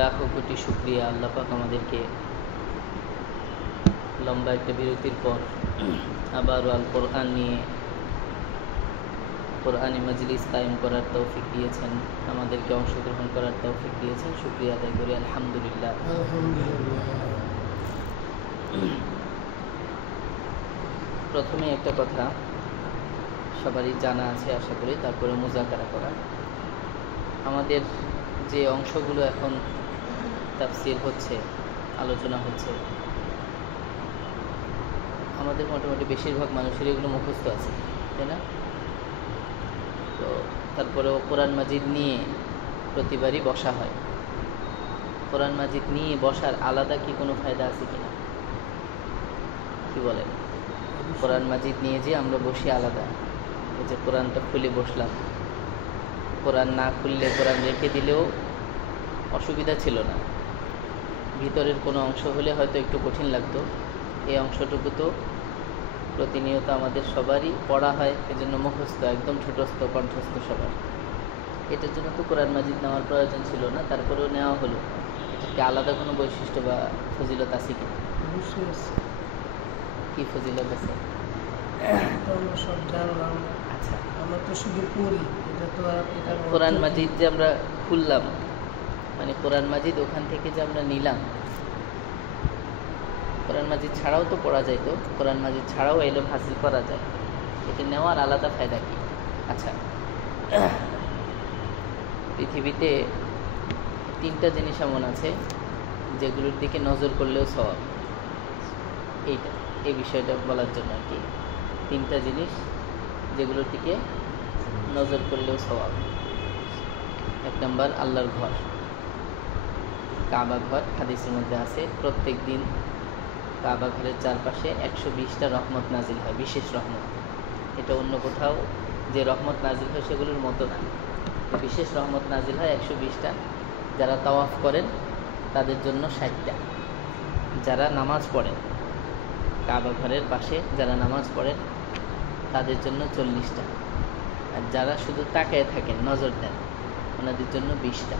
লাখো কোটি শুকরিয়া আল্লাহ পাক আমাদেরকে লম্বা একটা বিরতির পর আবারও আল কোরআন নিয়ে কোরআনি মজলিস কায়েম করার তৌফিক দিয়েছেন, আমাদেরকে অংশগ্রহণ করার তৌফিক দিয়েছেন। শুকরিয়া আদায় করি আলহামদুলিল্লাহ। প্রথমে একটা কথা সবারই জানা আছে আশা করি, তারপরে মুজাকারা করা। আমাদের যে অংশগুলো এখন তাফসীর হচ্ছে, আলোচনা হচ্ছে, আমাদের মোটামুটি বেশিরভাগ মানুষের এগুলো মুখস্থ আছে, তাই না? তো তারপরেও কোরআন মাজিদ নিয়ে প্রতিবারই বসা হয়। কোরআন মাজিদ নিয়ে বসার আলাদা কি কোনো ফায়দা আছে কিনা, কি বলেন? কোরআন মাজিদ নিয়ে যে আমরা বসি আলাদা, এই যে কোরআনটা খুলে বসলাম, কোরআন না খুললে কোরআন রেখে দিলেও অসুবিধা ছিল না। ভিতরের কোনো অংশ হলে হয়তো একটু কঠিন লাগতো, এই অংশটুকু তো প্রতিনিয়ত আমাদের সবারই পড়া হয়, এজন্য মুখস্থ, একদম ছোটস্থ কণ্ঠস্থ সবার। এটার জন্য তো কোরআন মাজিদ নেওয়ার প্রয়োজন ছিল না, তারপরেও নেওয়া হলো। এটাকে আলাদা কোনো বৈশিষ্ট্য বা ফজিলত আছে কি? কি ফজিলত আছে? আচ্ছা, আমরা তো শুধু পড়ি, এটা তো কোরআন মাজিদ যে আমরা খুললাম, মানে কোরআন মাজিদ ওখান থেকে যে আমরা নিলাম, কোরআন মাজিদ ছাড়াও তো পড়া যায়, তো কোরআন মাজিদ ছাড়াও ইলম হাসিল করা যায়, এটা নেওয়ার আলাদা ফায়দা কি? আচ্ছা, পৃথিবীতে 3টা জিনিস এমন আছে যেগুলোর দিকে নজর করলেও সওয়াব। এই বিষয়টা বলার জন্য আর কি, 3টা জিনিস যেগুলোর দিকে নজর করলেও সওয়াব। 1 নম্বর আল্লাহর ঘর, কাবা ঘর। হাদিসের মধ্যে আছে প্রত্যেক দিন কাবা ঘরের চারপাশে 120টা রহমত নাজিল হয়, বিশেষ রহমত। এটা অন্য কোথাও যে রহমত নাজিল হয় সেগুলোর মতো না, বিশেষ রহমত নাজিল হয় 120টা। যারা তাওয়াফ করেন তাদের জন্য 60টা, যারা নামাজ পড়েন কাবা ঘরের পাশে, যারা নামাজ পড়েন তাদের জন্য 40টা, আর যারা শুধু তাকায় থাকেন, নজর দেন, ওনাদের জন্য 20টা।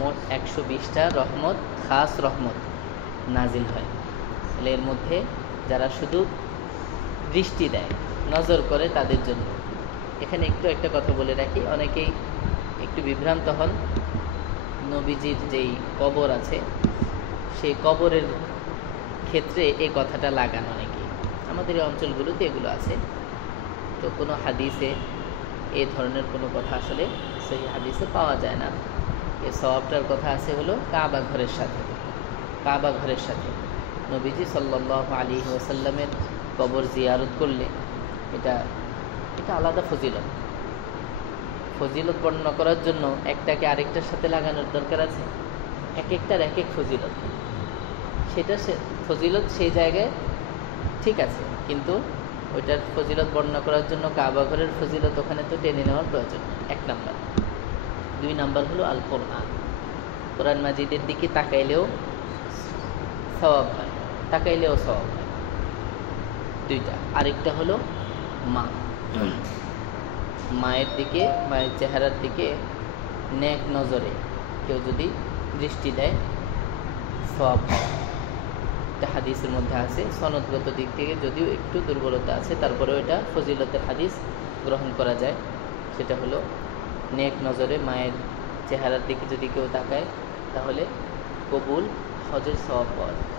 মোট 120টা রহমত, খাস রহমত নাজিল হয়। তাহলে এর মধ্যে যারা শুধু দৃষ্টি দেয়, নজর করে, তাদের জন্য। এখানে একটা কথা বলে রাখি, অনেকেই একটু বিভ্রান্ত হন। নবীজির যেই কবর আছে, সেই কবরের ক্ষেত্রে এই কথাটা লাগান অনেকেই, আমাদের এই অঞ্চলগুলোতে এগুলো আছে। তো কোনো হাদিসে এই ধরনের কোনো কথা আসলে সেই হাদিসে পাওয়া যায় না। এই সওয়াবটার কথা আছে হলো কাবা ঘরের সাথে, কাবা ঘরের সাথে নবীজি সাল্লাল্লাহু আলাইহি ওয়াসাল্লামের কবর জিয়ারত করলে এটা আলাদা ফজিলত। ফজিলত বর্ণনা করার জন্য একটাকে আরেকটার সাথে লাগানোর দরকার আছে, এক একটার এক এক ফজিলত। সেটা ফজিলত সেই জায়গায় ঠিক আছে, কিন্তু ওইটার ফজিলত বর্ণনা করার জন্য কাবা ঘরের ফজিলত ওখানে তো টেনে নেওয়ার প্রয়োজন। 1 নাম্বার। 2 নাম্বার হলো আল কোরআন। কোরআন মাজিদের দিকে তাকাইলেও সওয়াব হয়, তাকাইলেও সওয়াব হয়। 2টা। আরেকটা হলো মা, মায়ের দিকে, মায়ের চেহারার দিকে নেক নজরে কেউ যদি দৃষ্টি দেয় সওয়াব হয়। এটা হাদিসের মধ্যে আছে, সনদগত দিক থেকে যদিও একটু দুর্বলতা আছে, তারপরেও এটা ফজিলতের হাদিস গ্রহণ করা যায়। সেটা হলো নেক নজরে মায়ের চেহারার দিকে যদি কেউ তাকায় তাহলে কবুল হজের সওয়াব পাওয়া যায়।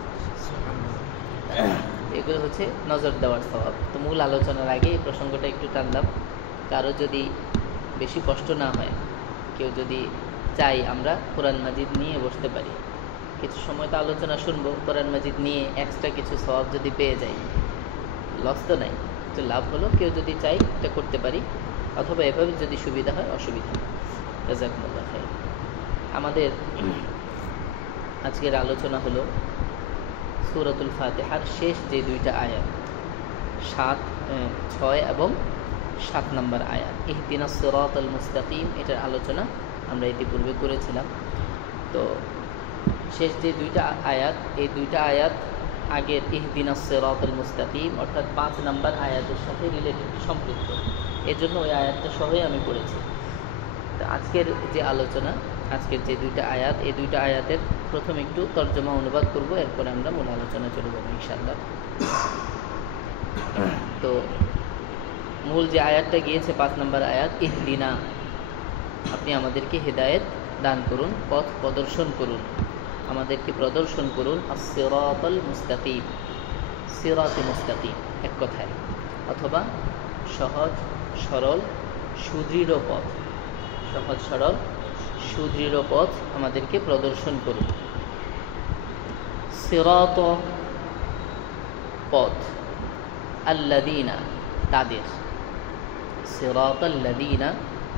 এগুলো হচ্ছে নজর দেওয়ার সওয়াব। তো মূল আলোচনার আগে এই প্রসঙ্গটা একটু টানলাম, কারো যদি বেশি কষ্ট না হয়, কেউ যদি চাই আমরা কোরআন মাজিদ নিয়ে বসতে পারি, কিছু সময় তো আলোচনা শুনবো, কোরআন মাজিদ নিয়ে এক্সট্রা কিছু সওয়াব যদি পেয়ে যাই, লস তো নাই, তো লাভ হলো। কেউ যদি চাই এটা করতে পারি, অথবা এভাবে যদি সুবিধা হয়, অসুবিধা নেই। জাযাকুমুল্লাহ খাইর। আমাদের আজকের আলোচনা হলো সূরাতুল ফাতিহার শেষ যে 2টা আয়াত, 6 এবং 7 নম্বর আয়াত, ইহদিনাস সিরাতাল মুস্তাকিম, এটার আলোচনা আমরা ইতিপূর্বে করেছিলাম। তো শেষ যে 2টা আয়াত, এই 2টা আয়াত আগের ইহদিনাস সিরাতাল মুস্তাকিম অর্থাৎ 5 নম্বর আয়াতের সাথে রিলেটেড, সম্পৃক্ত, এজন্য ওই আয়াতটা সহই আমি পড়েছি। তো আজকের যে আলোচনা আজকের যে দুইটা আয়াত, এই দুইটা আয়াতের প্রথম একটু তর্জমা অনুবাদ করব, এরপরে আমরা মূল আলোচনা চলে যাবো ইনশাআল্লাহ। তো মূল যে আয়াতটা গিয়েছে 5 নম্বর আয়াত, ইহদিনা, আপনি আমাদেরকে হেদায়েত দান করুন, পথ প্রদর্শন করুন, আমাদেরকে প্রদর্শন করুন আস-সিরাতাল মুস্তাকিম, সিরাতে মুস্তাকিম এক কথায়, অথবা সহজ সরল সুদৃঢ় পথ, সহজ সরল সুদৃঢ় পথ আমাদেরকে প্রদর্শন করুন। সিরাত পথ, আল্লাযীনা তাদের, সিরাতাল্লাযীনা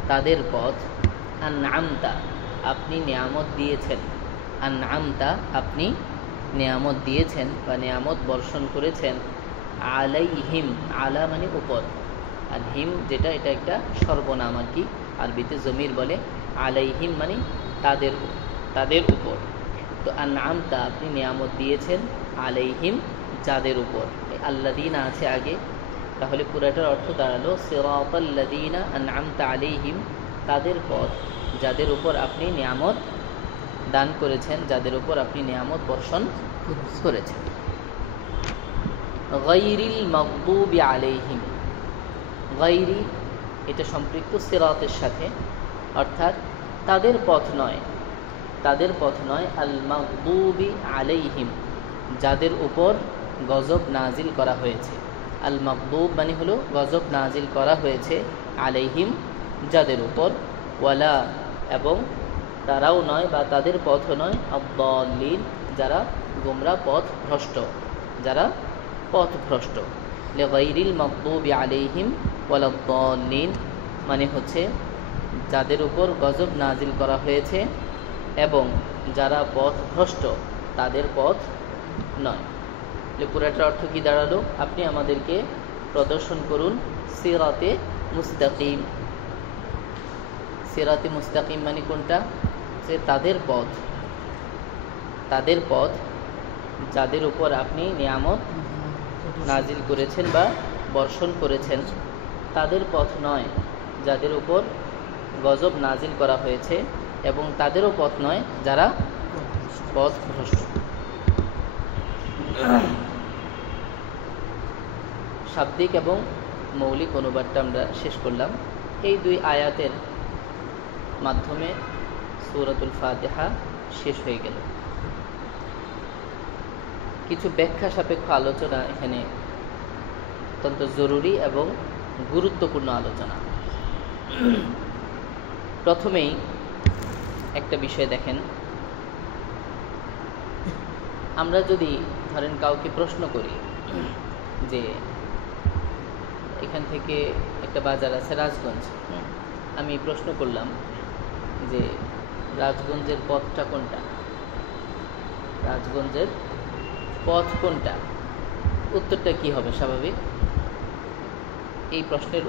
তাদের পথ, আনআমতা আপনি নিয়ামত দিয়েছেন, আনআমতা আপনি নিয়ামত দিয়েছেন বা নিয়ামত বর্ষণ করেছেন, আলাইহিম, আলা মানে উপর, আর হিম যেটা এটা একটা সর্বনাম আর কি, আরবিতে জমির বলে, আলাইহিম মানে তাদের, তাদের উপর। তো আনআমতা আপনি নিয়ামত দিয়েছেন, আলাইহিম যাদের উপর, আল্লাযীনা আছে আগে, তাহলে পুরাটার অর্থ দাঁড়ালো সিরাতাল্লাযীনা আনআমতা আলাইহিম, তাদের পথ যাদের উপর আপনি নিয়ামত দান করেছেন, যাদের উপর আপনি নিয়ামত বর্ষণ করেছেন। গায়রিল মাগদুবি আলাইহিম, গায়রি এটা সম্পৃক্ত সিরাতের সাথে, অর্থাৎ তাদের পথ নয়, তাদের পথ নয়, আল মাগদুবি আলাইহিম যাদের উপর গজব নাজিল করা হয়েছে, আল মাগদুব মানে হলো গজব নাজিল করা হয়েছে, আলাইহিম যাদের উপর, ওয়ালা এবং তারাও নয় বা তাদের পথও নয়, আদ-দাল্লিন যারা গোমরা পথ ভ্রষ্ট, যারা পথ ভ্রষ্ট। লিগাইরিল মাগদুবি আলাইহিম ওয়ালাদ-দাল্লিন মানে হচ্ছে যাদের উপর গজব নাজিল করা হয়েছে এবং যারা পথ ভ্রষ্ট তাদের পথ নয়। পুরাটার অর্থ কি দাঁড়ালো, আপনি আমাদেরকে প্রদর্শন করুন সিরাতে মুস্তাকিম। সিরাতে মুস্তাকিম মানে কোনটা, যে তাদের পথ, তাদের পথ যাদের উপর আপনি নিয়ামত নাজিল করেছেন বা বর্ষণ করেছেন, তাদের পথ নয় যাদের উপর গজব নাজিল করা হয়েছে, এবং তাদেরও পথ নয় যারা পথ ভ্রষ্ট। শাব্দিক এবং মৌলিক অনুবাদটা আমরা শেষ করলাম। এই দুই আয়াতের মাধ্যমে সূরাতুল ফাতিহা শেষ হয়ে গেল। কিছু ব্যাখ্যা সাপেক্ষ আলোচনা এখানে অত্যন্ত জরুরি এবং গুরুত্বপূর্ণ আলোচনা। প্রথমেই একটা বিষয় দেখেন, আমরা যদি ধরেন কাউকে প্রশ্ন করি যে এখান থেকে একটা বাজার আছে রাজগঞ্জ, আমি প্রশ্ন করলাম যে রাজগঞ্জের পথটা কোনটা, রাজগঞ্জের পথ কোনটা, উত্তরটা কি হবে স্বাভাবিক? এই প্রশ্নের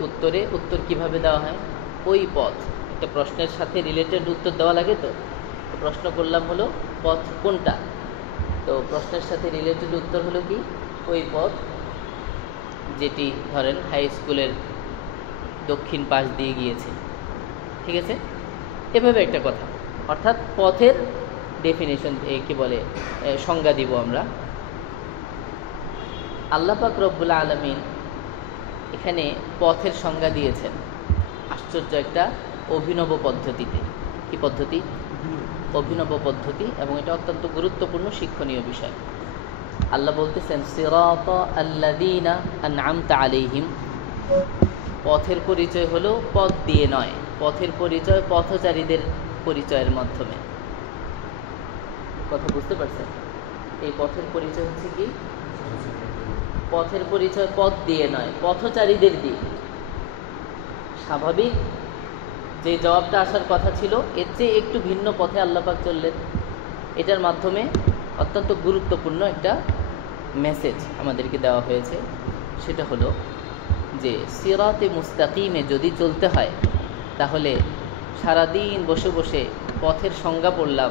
উত্তর কিভাবে দেওয়া হয়, ওই পথ, একটা প্রশ্নের সাথে রিলেটেড উত্তর দেওয়া লাগে। তো প্রশ্ন করলাম হলো পথ কোনটা, তো প্রশ্নের সাথে রিলেটেড উত্তর হলো কি, ওই পথ যেটি ধরেন হাই স্কুলের দক্ষিণ পাশ দিয়ে গিয়েছে, ঠিক আছে, এভাবে একটা কথা। অর্থাৎ পথের ডেফিনেশন কি বলে, সংজ্ঞা দিব আমরা। আল্লাহ পাক রব্বুল আলামিন এখানে পথের সংজ্ঞা দিয়েছেন আশ্চর্য একটা অভিনব পদ্ধতিতে। কি পদ্ধতি? অভিনব পদ্ধতি, এবং এটা অত্যন্ত গুরুত্বপূর্ণ শিক্ষণীয় বিষয়। আল্লাহ বলতেছেন সিরাতা আল্লাযীনা আনআমতা আলাইহিম, পথের পরিচয় হলো পথ দিয়ে নয়, পথের পরিচয় পথচারীদের পরিচয়ের মাধ্যমে। কথা বুঝতে পারছেন? এই পথের পরিচয় হচ্ছে কি, পথের পরিচয় পথ দিয়ে নয়, পথচারীদের দিয়ে। স্বাভাবিক যে জবাবটা আসার কথা ছিল এর চেয়ে একটু ভিন্ন পথে আল্লাহ পাক চললেন। এটার মাধ্যমে অত্যন্ত গুরুত্বপূর্ণ একটা মেসেজ আমাদেরকে দেওয়া হয়েছে। সেটা হলো যে সিরাতে মুস্তাকিমে যদি চলতে হয় তাহলে সারাদিন বসে বসে পথের সংজ্ঞা পড়লাম,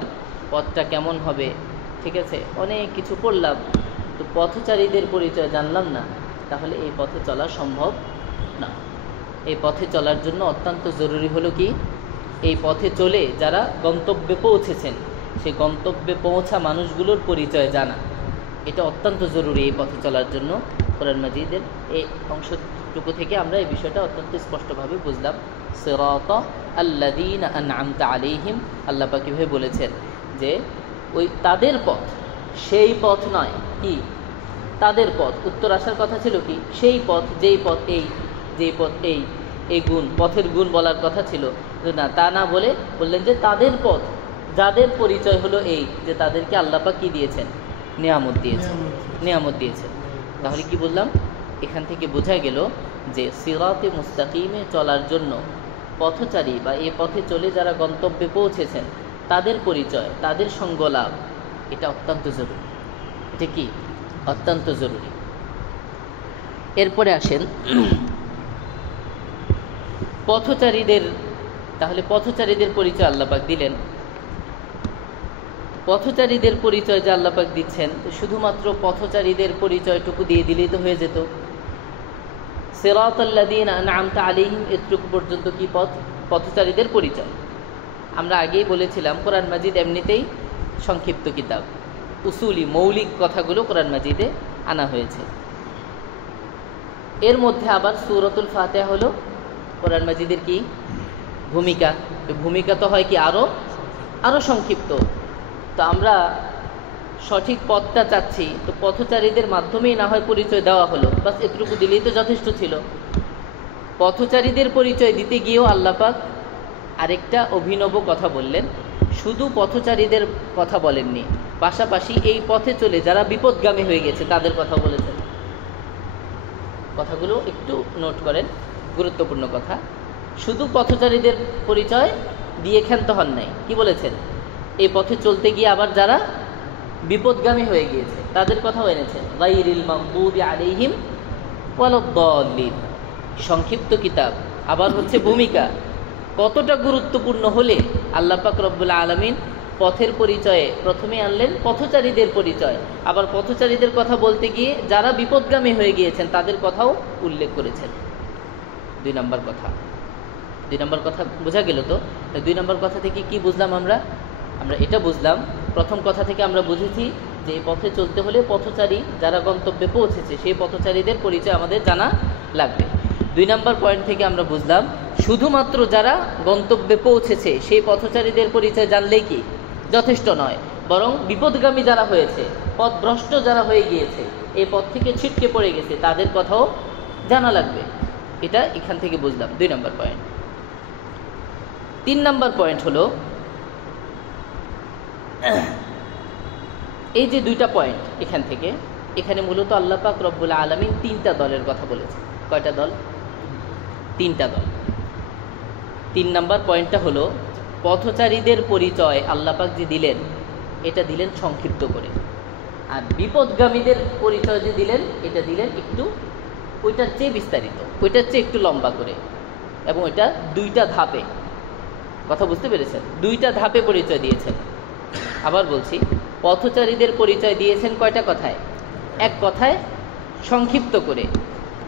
পথটা কেমন হবে, ঠিক আছে, অনেক কিছু পড়লাম, তো পথচারীদের পরিচয় জানলাম না, তাহলে এই পথে চলা সম্ভব না। এই পথে চলার জন্য অত্যন্ত জরুরি হলো কি, এই পথে চলে যারা গন্তব্যে পৌঁছেছেন সেই গন্তব্যে পৌঁছা মানুষগুলোর পরিচয় জানা, এটা অত্যন্ত জরুরি এই পথে চলার জন্য। কোরআন মাজিদের এই অংশটুকু থেকে আমরা এই বিষয়টা অত্যন্ত স্পষ্টভাবে বুঝলাম। সিরাতা আল্লাযীনা আন'আমতা আলাইহিম, আল্লাহ পাক কিভাবে বলেছেন যে ওই তাদের পথ, সেই পথ নয়, কি তাদের পথ। উত্তর আসার কথা ছিল কি সেই পথ, যেই পথ এই, যেই পথ এই, এই গুণ, পথের গুণ বলার কথা ছিল, না তা না বলে বললেন যে তাদের পথ, যাদের পরিচয় হলো এই যে তাদেরকে আল্লাহ পাক কি দিয়েছেন, নিয়ামত দিয়েছেন, নিয়ামত দিয়েছেন। তাহলে কি বললাম, এখান থেকে বোঝা গেল যে সিরাতে মুস্তাকিমে চলার জন্য পথচারী বা এই পথে চলে যারা গন্তব্যে পৌঁছেছেন তাদের পরিচয়, তাদের সঙ্গ লাভ, এটা অত্যন্ত জরুরি। এটা কি অত্যন্ত জরুরি। এরপরে আসেন পথচারীদের, তাহলে পথচারীদের পরিচয় আল্লাহ পাক দিলেন। পথচারীদের পরিচয় যে আল্লাহ পাক দিচ্ছেন, শুধুমাত্র পথচারীদের পরিচয়টুকু দিয়ে দিলেই তো হয়ে যেত। সিরাতাল্লাযীনা আন'আমতা আলাইহিম এতটুকু পর্যন্ত কি পথ, পথচারীদের পরিচয়। আমরা আগেই বলেছিলাম কোরআন মাজিদ এমনিতেই সংক্ষিপ্ত কিতাব, উসুলি মৌলিক কথাগুলো কোরআন মাজিদে আনা হয়েছে। এর মধ্যে আবার সূরাতুল ফাতিহা হলো কোরআন মাজিদের কি ভূমিকা। ভূমিকা তো হয় কি আরো সংক্ষিপ্ত। তো আমরা সঠিক পথটা চাচ্ছি, তো পথচারীদের মাধ্যমেই না হয় পরিচয় দেওয়া হলো, বাস এতটুকু দিলেই তো যথেষ্ট ছিল। পথচারীদের পরিচয় দিতে গিয়েও আল্লাহ পাক আরেকটা অভিনব কথা বললেন, শুধু পথচারীদের কথা বলেননি, পাশাপাশি এই পথে চলে যারা বিপদগামী হয়ে গেছে তাদের কথা বলেছেন। কথাগুলো একটু নোট করেন, গুরুত্বপূর্ণ কথা। শুধু পথচারীদের পরিচয় দিয়ে ক্ষান্ত হন নাই, কি বলেছেন, এই পথে চলতে গিয়ে আবার যারা বিপদগামী হয়ে গিয়েছে তাদের কথাও এনেছেন, গায়রিল মাগদুবি আলাইহিম ওয়ালাদ-দাল্লিন। সংক্ষিপ্ত কিতাব, আবার হচ্ছে ভূমিকা কতটা গুরুত্বপূর্ণ হলে আল্লাহ পাক রব্বুল আলামিন পথের পরিচয়ে প্রথমে আনলেন পথচারীদের পরিচয়, আবার পথচারীদের কথা বলতে গিয়ে যারা বিপদগামী হয়ে গিয়েছেন তাদের কথাও উল্লেখ করেছেন। 2 নম্বর কথা, 2 নম্বর কথা বোঝা গেল। তো 2 নম্বর কথা থেকে কি বুঝলাম আমরা এটা বুঝলাম, প্রথম কথা থেকে আমরা বুঝেছি যে এই পথে চলতে হলে পথচারী যারা গন্তব্যে পৌঁছেছে সেই পথচারীদের পরিচয় আমাদের জানা লাগবে। 2 নম্বর পয়েন্ট থেকে আমরা বুঝলাম শুধুমাত্র যারা গন্তব্যে পৌঁছেছে সেই পথচারীদের পরিচয় জানলেই কি যথেষ্ট নয়, বরং বিপদগামী যারা হয়েছে, পথভ্রষ্ট যারা হয়ে গিয়েছে, এই পথ থেকে ছিটকে পড়ে গেছে তাদের কথাও জানা লাগবে। এটা এখান থেকে বুঝলাম 2 নম্বর পয়েন্ট। 3 নম্বর পয়েন্ট হলো এই যে 2টা পয়েন্ট এখান থেকে, এখানে মূলত আল্লাহ পাক রব্বুল আলামিন 3টা দলের কথা বলেছে। কয়টা দল? 3টা দল। 3 নম্বর পয়েন্টটা হলো পথচারীদের পরিচয় আল্লাহ পাক যে দিলেন এটা দিলেন সংক্ষিপ্ত করে, আর বিপদগামীদের পরিচয় যে দিলেন এটা দিলেন একটু ওইটার চেয়ে বিস্তারিত, ওইটার চেয়ে একটু লম্বা করে, এবং ওইটা 2টা ধাপে। কথা বুঝতে পেরেছেন? 2টা ধাপে পরিচয় দিয়েছেন। আবার বলছি, পথচারীদের পরিচয় দিয়েছেন কয়টা কথায়? এক কথায় সংক্ষিপ্ত করে।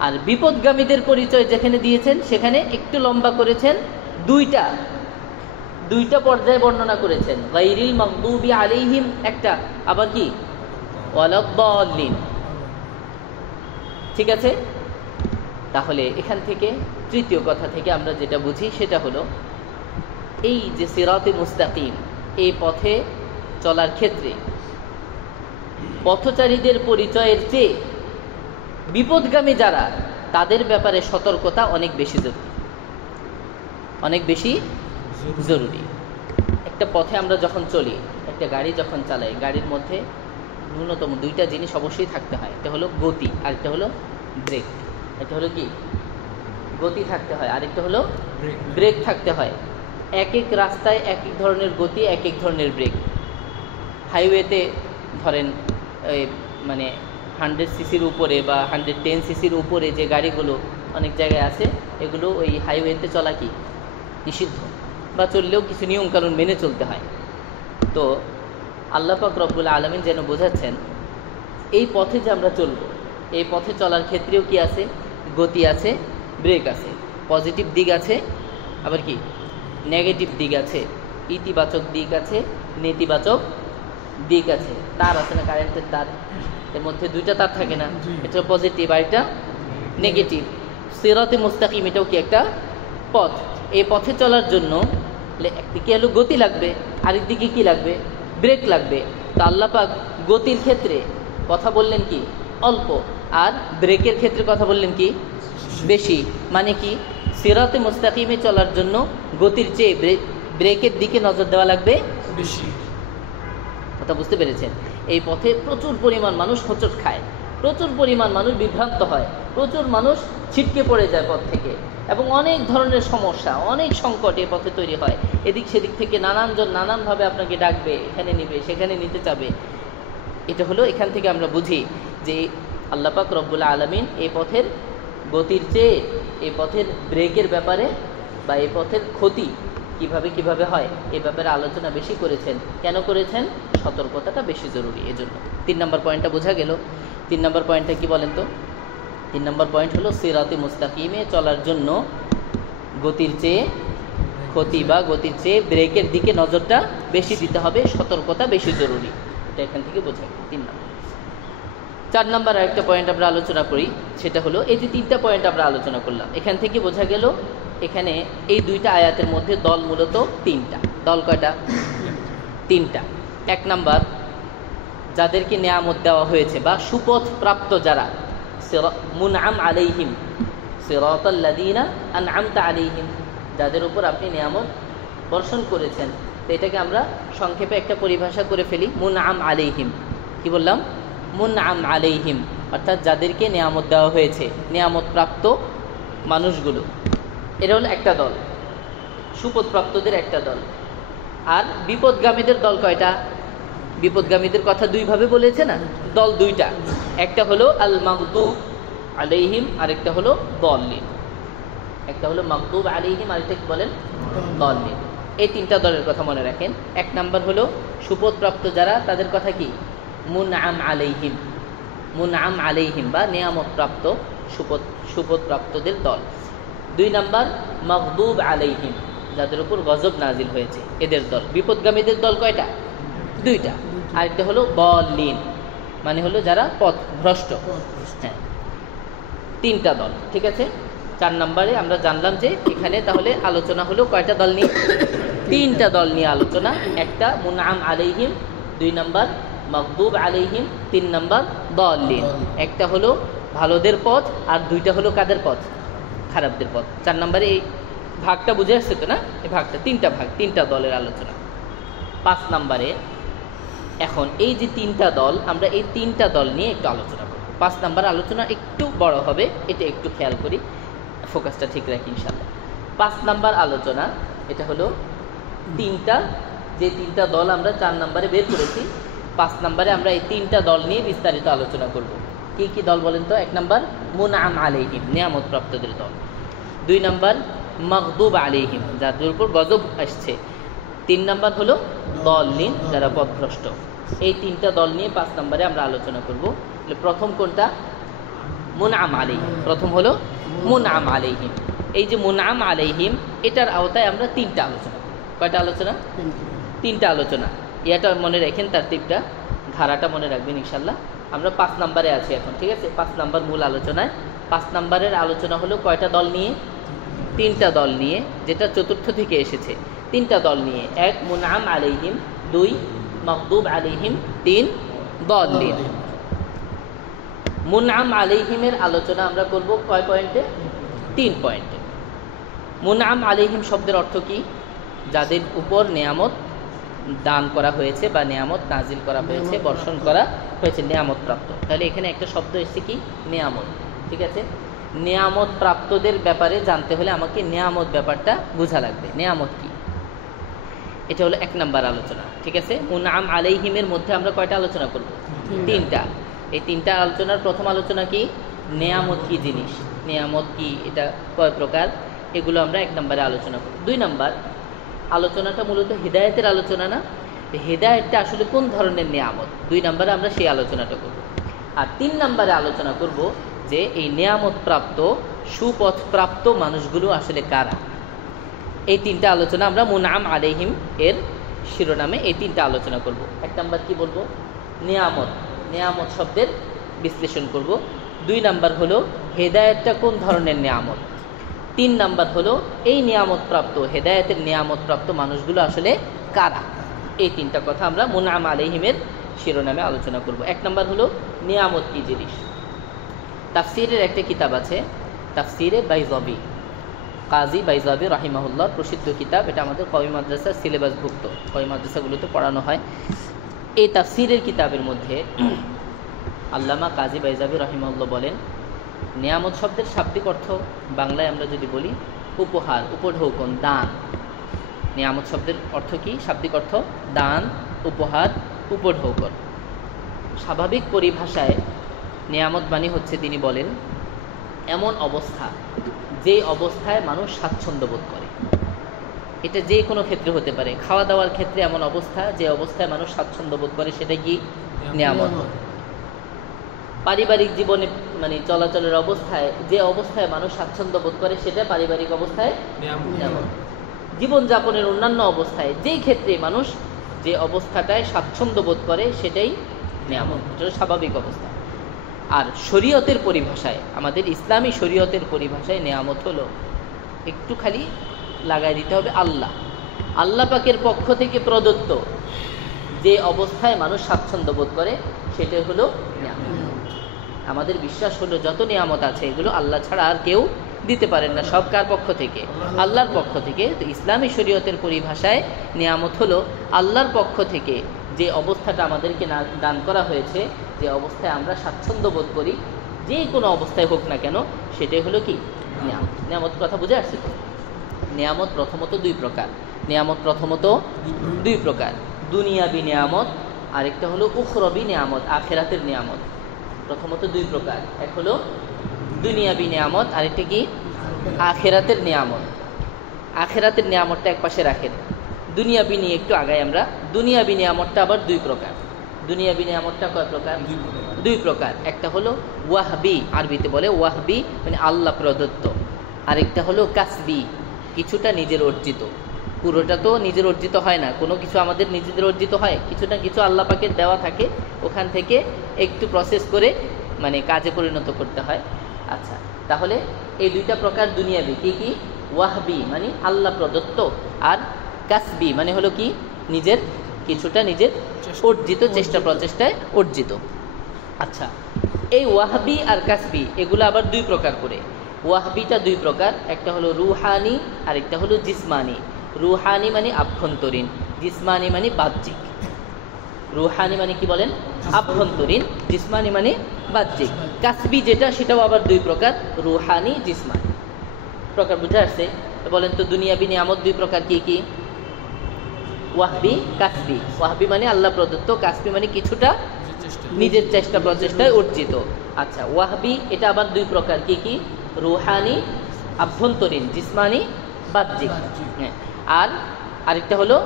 আর বিপদগামীদের পরিচয় যেখানে দিয়েছেন সেখানে একটু লম্বা করেছেন, 2টা পর্যায়ে বর্ণনা করেছেন। গায়রিল মাগদুবি আলাইহিম একটা, আবার কি ওয়ালাদ-দাল্লিন। ঠিক আছে? তাহলে এখান থেকে তৃতীয় কথা থেকে আমরা যেটা বুঝি সেটা হলো এই যে সিরাতে মুস্তাকিম, এই পথে চলার ক্ষেত্রে পথচারীদের পরিচয়ের চেয়ে বিপদগামী যারা তাদের ব্যাপারে সতর্কতা অনেক বেশি জরুরি, অনেক বেশি জরুরি। একটা পথে আমরা যখন চলি, একটা গাড়ি যখন চালাই, গাড়ির মধ্যে ন্যূনতম 2টা জিনিস অবশ্যই থাকতে হয়। একটা হলো গতি, আরেকটা হলো ব্রেক। এটা হলো কি গতি থাকতে হয়, আরেকটা হলো ব্রেক থাকতে হয়। এক এক রাস্তায় এক এক ধরনের গতি, এক এক ধরনের ব্রেক। হাইওয়েতে ধরেন মানে 100 সিসির উপরে বা 110 সিসির উপরে যে গাড়িগুলো অনেক জায়গায় আছে, এগুলো ওই হাইওয়েতে চলা কি নিষিদ্ধ, বা চললেও কিছু নিয়মকানুন মেনে চলতে হয়। তো আল্লাহ পাক রব্বুল আলামিন যেন বোঝাচ্ছেন এই পথে যে আমরা চলব, এই পথে চলার ক্ষেত্রেও কি আছে, গতি আছে, ব্রেক আছে, পজিটিভ দিক আছে, আবার কি নেগেটিভ দিক আছে, ইতিবাচক দিক আছে, নেতিবাচক দিক আছে। তার আছে না, কারেন্টের তার, এর মধ্যে দুইটা তার থাকে না, এটা পজিটিভ আর এটা নেগেটিভ। সিরাতে মুস্তাকিম এটাও কি একটা পথ। এই পথে চলার জন্য একদিকে হলো গতি লাগবে, আরেকদিকে কি লাগবে, ব্রেক লাগবে। তা আল্লাহ পাক গতির ক্ষেত্রে কথা বললেন কি অল্প, আর ব্রেকের ক্ষেত্রে কথা বললেন কি বেশি। মানে কি, সিরাতে মুস্তাকিমে চলার জন্য গতির চেয়ে ব্রেকের দিকে নজর দেওয়া লাগবে বেশি। কথা বুঝতে পেরেছেন? এই পথে প্রচুর পরিমাণ মানুষ হোঁচট খায়, প্রচুর পরিমাণ মানুষ বিভ্রান্ত হয়, প্রচুর মানুষ ছিটকে পড়ে যায় পথ থেকে, এবং অনেক ধরনের সমস্যা, অনেক সংকট এই পথে তৈরি হয়। এদিক সেদিক থেকে নানানজন নানানভাবে আপনাকে ডাকবে, এখানে নিবে, সেখানে নিতে চাবে। এটা হলো, এখান থেকে আমরা বুঝি যে আল্লাহ পাক রব্বুল আলামিন এই পথের গতির চেয়ে এই পথের ব্রেকের ব্যাপারে বা এই পথের ক্ষতি কিভাবে হয় এই ব্যাপারে আলোচনা বেশি করেছেন। কেন করেছেন? সতর্কতাটা বেশি জরুরি, এজন্য। 3 নম্বর পয়েন্টটা বোঝা গেল। 3 নম্বর পয়েন্টটা কি বলেন তো? 3 নম্বর পয়েন্ট হলো সিরাতে মুস্তাকিমে চলার জন্য গতির চেয়ে ক্ষতি বা গতির চেয়ে ব্রেকের দিকে নজরটা বেশি দিতে হবে, সতর্কতা বেশি জরুরি। এটা এখান থেকে বোঝা গেল 3 নম্বর। 4 নম্বর আরেকটা পয়েন্ট আমরা আলোচনা করি, সেটা হলো এই যে 3টা পয়েন্ট আমরা আলোচনা করলাম, এখান থেকে বোঝা গেল এখানে এই 2টা আয়াতের মধ্যে দল মূলত 3টা। দল কয়টা? 3টা। 1 নম্বর, যাদেরকে নেয়ামত দেওয়া হয়েছে বা সুপথ প্রাপ্ত যারা, মুনআম আলাইহিম, সিরাতাল্লাযীনা আনআমতা আলাইহিম, যাদের উপর আপনি নেয়ামত বর্ষণ করেছেন। তো এটাকে আমরা সংক্ষেপে একটা পরিভাষা করে ফেলি, মুনআম আলাইহিম। কি বললাম? মুনআম আলাইহিম, অর্থাৎ যাদেরকে নেয়ামত দেওয়া হয়েছে, নেয়ামত প্রাপ্ত মানুষগুলো। এটা হলো একটা দল, সুপথপ্রাপ্তদের একটা দল। আর বিপদগামীদের দল কয়টা? বিপদগামীদের কথা 2 ভাবে বলেছে না, দল 2টা। একটা হলো আল মাগদুব আলাইহিম, আরেকটা হলো দাল্লিন। একটা হলো মাগদুব আলাইহিম, আরেকটা কি বলেন? দাল্লিন। এই 3টা দলের কথা মনে রাখেন। 1 নাম্বার হলো সুপথপ্রাপ্ত যারা, তাদের কথা কি? মুনআম আলাইহিম, মুনআম আলাইহিম বা নেয়ামত প্রাপ্ত সুপথপ্রাপ্তদের দল। 2 নাম্বার মাগদুব আলাইহিম, যাদের উপর গজব নাজিল হয়েছে, এদের দল। বিপদগামীদের দল কয়টা? 2টা। আরেকটা হলো দাল্লিন, মানে হলো যারা পথভ্রষ্ট। হ্যাঁ, 3টা দল। ঠিক আছে। 4 নম্বরে আমরা জানলাম যে এখানে তাহলে আলোচনা হলো কয়টা দল নিয়ে? 3টা দল নিয়ে আলোচনা। একটা মুনআম আলাইহিম, 2 নম্বর মাগদুব আলাইহিম, 3 নম্বর দাল্লিন। একটা হলো ভালোদের পথ, আর 2টা হলো কাদের পথ? খারাপদের পথ। 4 নম্বরে এই ভাগটা বুঝে আসছে তো না? এই ভাগটা 3টা ভাগ, 3টা দলের আলোচনা। 5 নম্বরে এখন এই যে 3টা দল, আমরা এই 3টা দল নিয়ে একটু আলোচনা করব। 5 নম্বর আলোচনা একটু বড় হবে, এটা একটু খেয়াল করি, ফোকাসটা ঠিক রাখি ইনশাআল্লাহ। 5 নম্বর আলোচনা, এটা হলো 3টা দল আমরা 4 নম্বরে বের করেছি। 5 নম্বরে আমরা এই 3টা দল নিয়ে বিস্তারিত আলোচনা করব। কি কি দল বলেন তো? 1 নম্বর মুনআম আলাইহিম, নিয়ামত প্রাপ্তদের দল। 2 নম্বর মাগদুব আলাইহিম, যাদের উপর গজব আসছে। 3 নম্বর হলো দাল্লিন, যারা পথভ্রষ্ট। এই 3টা দল নিয়ে 5 নম্বরে আমরা আলোচনা করব। প্রথম কোনটা? মুনআম আলাইহিম। প্রথম হলো মুনআম আলাইহিম। এই যে মুনআম আলাইহিম, এটার আওতায় আমরা 3টা আলোচনা করব। কয়টা আলোচনা? 3টা আলোচনা। এটা মনে রাখেন, তারতিবটা, ধারাটা মনে রাখবেন ইনশাআল্লাহ। আমরা 5 নম্বরে আছি এখন। ঠিক আছে। 5 নম্বর মূল আলোচনায়। 5 নম্বরের আলোচনা হলো কয়টা দল নিয়ে? 3টা দল নিয়ে, যেটা চতুর্থ থেকে এসেছে। 3টা দল নিয়ে, 1 মুনআম আলাইহিম, 2 মাগদুব আলাইহিম, 3 দাল্লিন। মুনআম আলাইহিমের আলোচনা আমরা করব কয় পয়েন্টে? 3 পয়েন্টে। মুনআম আলাইহিম শব্দের অর্থ কি? যাদের উপর নেয়ামত দান করা হয়েছে বা নেয়ামত নাজিল করা হয়েছে, বর্ষণ করা হয়েছে, নেয়ামত প্রাপ্ত। তাহলে এখানে একটা শব্দ এসেছে কি? নেয়ামত। ঠিক আছে। নেয়ামত প্রাপ্তদের ব্যাপারে জানতে হলে আমাকে নেয়ামত ব্যাপারটা বোঝা লাগবে। নেয়ামত কি? এটা হলো 1 নম্বর আলোচনা। ঠিক আছে। মুনআম আলাইহিমের মধ্যে আমরা কয়টা আলোচনা করব? 3টা। এই 3টা আলোচনার প্রথম আলোচনা কি? নেয়ামত কি জিনিস, নেয়ামত কি, এটা কয় প্রকার, এগুলো আমরা 1 নম্বরে আলোচনা করব। 2 নম্বর আলোচনাটা মূলত হিদায়াতের আলোচনা না, হিদায়াতটা আসলে কোন ধরনের নেয়ামত, 2 নম্বরে আমরা সেই আলোচনাটা করব। আর 3 নম্বরে আলোচনা করব যে এই নেয়ামত প্রাপ্ত, সুপথ প্রাপ্ত মানুষগুলো আসলে কারা। এই তিনটা আলোচনা আমরা মুনআম আলাইহিম এর শিরোনামে এই তিনটা আলোচনা করব। এক নাম্বার কি বলবো? নিয়ামত, নিয়ামত শব্দের বিশ্লেষণ করব। 2 নাম্বার হলো হেদায়েতটা কোন ধরনের নিয়ামত। 3 নাম্বার হলো এই নিয়ামত প্রাপ্ত, হেদায়েতের নিয়ামত প্রাপ্ত মানুষগুলো আসলে কারা। এই তিনটা কথা আমরা মুনআম আলাইহিমের শিরোনামে আলোচনা করব। 1 নাম্বার হলো নিয়ামত কি জিনিস। তাফসীরের একটা কিতাব আছে, তাফসীরে বাইজাবি, কাজী বাইজাবি রাহিমাহুল্লাহর প্রসিদ্ধ কিতাব। এটা আমাদের কওমি মাদ্রাসার সিলেবাসভুক্ত, কওমি মাদ্রাসাগুলোতে পড়ানো হয়। এই তাফসীরের কিতাবের মধ্যে আল্লামা কাজী বাইজাবি রাহিমাহুল্লাহ বলেন, নিয়ামত শব্দের শাব্দিক অর্থ বাংলায় আমরা যদি বলি উপহার, উপঢৌকন, দান। নিয়ামত শব্দের অর্থ কি? শাব্দিক অর্থ দান, উপহার, উপঢৌকন। স্বাভাবিক পরিভাষায় নিয়ামত মানে হচ্ছে, তিনি বলেন, এমন অবস্থা যে অবস্থায় মানুষ স্বাচ্ছন্দ্য বোধ করে। এটা যে কোনো ক্ষেত্রে হতে পারে। খাওয়া দাওয়ার ক্ষেত্রে এমন অবস্থা যে অবস্থায় মানুষ স্বাচ্ছন্দ্য বোধ করে, সেটা কি? নিয়ামত। পারিবারিক জীবনে মানে চলাচলের অবস্থায় যে অবস্থায় মানুষ স্বাচ্ছন্দ্য বোধ করে, সেটা পারিবারিক অবস্থায় নিয়ামত। জীবনযাপনের অন্যান্য অবস্থায় যেই ক্ষেত্রে মানুষ যে অবস্থাটায় স্বাচ্ছন্দ্য বোধ করে, সেটাই নিয়ামত, এটা স্বাভাবিক অবস্থা। আর শরীয়তের পরিভাষায়, আমাদের ইসলামী শরীয়তের পরিভাষায় নিয়ামত হলো, একটু খালি লাগাই দিতে হবে, আল্লাহ, আল্লাহ পাকের পক্ষ থেকে প্রদত্ত যে অবস্থায় মানুষ স্বাচ্ছন্দ্য বোধ করে, সেটাই হলো নিয়ামত। আমাদের বিশ্বাস হলো যত নিয়ামত আছে এগুলো আল্লাহ ছাড়া আর কেউ দিতে পারেন না, সব কার পক্ষ থেকে? আল্লাহর পক্ষ থেকে। তো ইসলামী শরীয়তের পরিভাষায় নিয়ামত হলো আল্লাহর পক্ষ থেকে যে অবস্থাটা আমাদেরকে দান করা হয়েছে, যে অবস্থায় আমরা স্বাচ্ছন্দ্য বোধ করি, যে কোনো অবস্থায় হোক না কেন, সেটাই হলো কি? নিয়ামত। নিয়ামত কথা বুঝে আসছে তো? নিয়ামত প্রথমত 2 প্রকার। নিয়ামত প্রথমত 2 প্রকার, দুনিয়াবি নিয়ামত, আরেকটা হলো উখরবি নিয়ামত, আখিরাতের নিয়ামত। প্রথমত 2 প্রকার, এক হলো দুনিয়াবি নিয়ামত, আরেকটা কি? আখিরাতের নিয়ামত। আখিরাতের নিয়ামতটা এক পাশে রাখেন, দুনিয়াবি নিয়ে একটু আগাই আমরা। দুনিয়াবি নিয়ামতটা আবার 2 প্রকার। দুনিয়াবি নিয়ামতটা কয় প্রকার? 2 প্রকার। একটা হলো ওয়াহবি, আরবিতে বলে ওয়াহবি, মানে আল্লাহ প্রদত্ত। আরেকটা হলো কাসবি, কিছুটা নিজের অর্জিত। পুরোটা তো নিজের অর্জিত হয় না, কোনো কিছু আমাদের নিজেদের অর্জিত হয়, কিছু না কিছু আল্লাহ পাকের দেওয়া থাকে, ওখান থেকে একটু প্রসেস করে মানে কাজে পরিণত করতে হয়। আচ্ছা, তাহলে এই 2টা প্রকার দুনিয়াবি কি কি? ওয়াহবি মানে আল্লাহ প্রদত্ত, আর কাসবি মানে হলো কি? নিজের কিছুটা নিজের অর্জিত, চেষ্টা প্রচেষ্টায় অর্জিত। আচ্ছা, এই ওয়াহবি আর কাসবি এগুলো আবার 2 প্রকার করে। ওয়াহবিটা 2 প্রকার, একটা হলো রুহানি আর একটা হলো জিসমানি। রুহানি মানে আভ্যন্তরীণ, জিসমানি মানে বাহ্যিক। রুহানি মানে কি বলেন? আভ্যন্তরীণ। জিসমানি মানে বাহ্যিক। কাসবি যেটা, সেটাও আবার 2 প্রকার, রুহানি, জিসমানি। প্রকার বুঝে আসছে? বলেন তো দুনিয়াবি নিয়ামত 2 প্রকার কি কি? ওয়াহবি, কাসবি। ওয়াহবি মানে আল্লাহ প্রদত্ত, কাসবি মানে কিছুটা নিজের চেষ্টা প্রচেষ্টায় অর্জিত। আচ্ছা, ওয়াহবি এটা আবার 2 প্রকার কি কি? রুহানি আভ্যন্তরীণ, জিসমানি বাহ্যিক। হ্যাঁ, আর আরেকটা হলো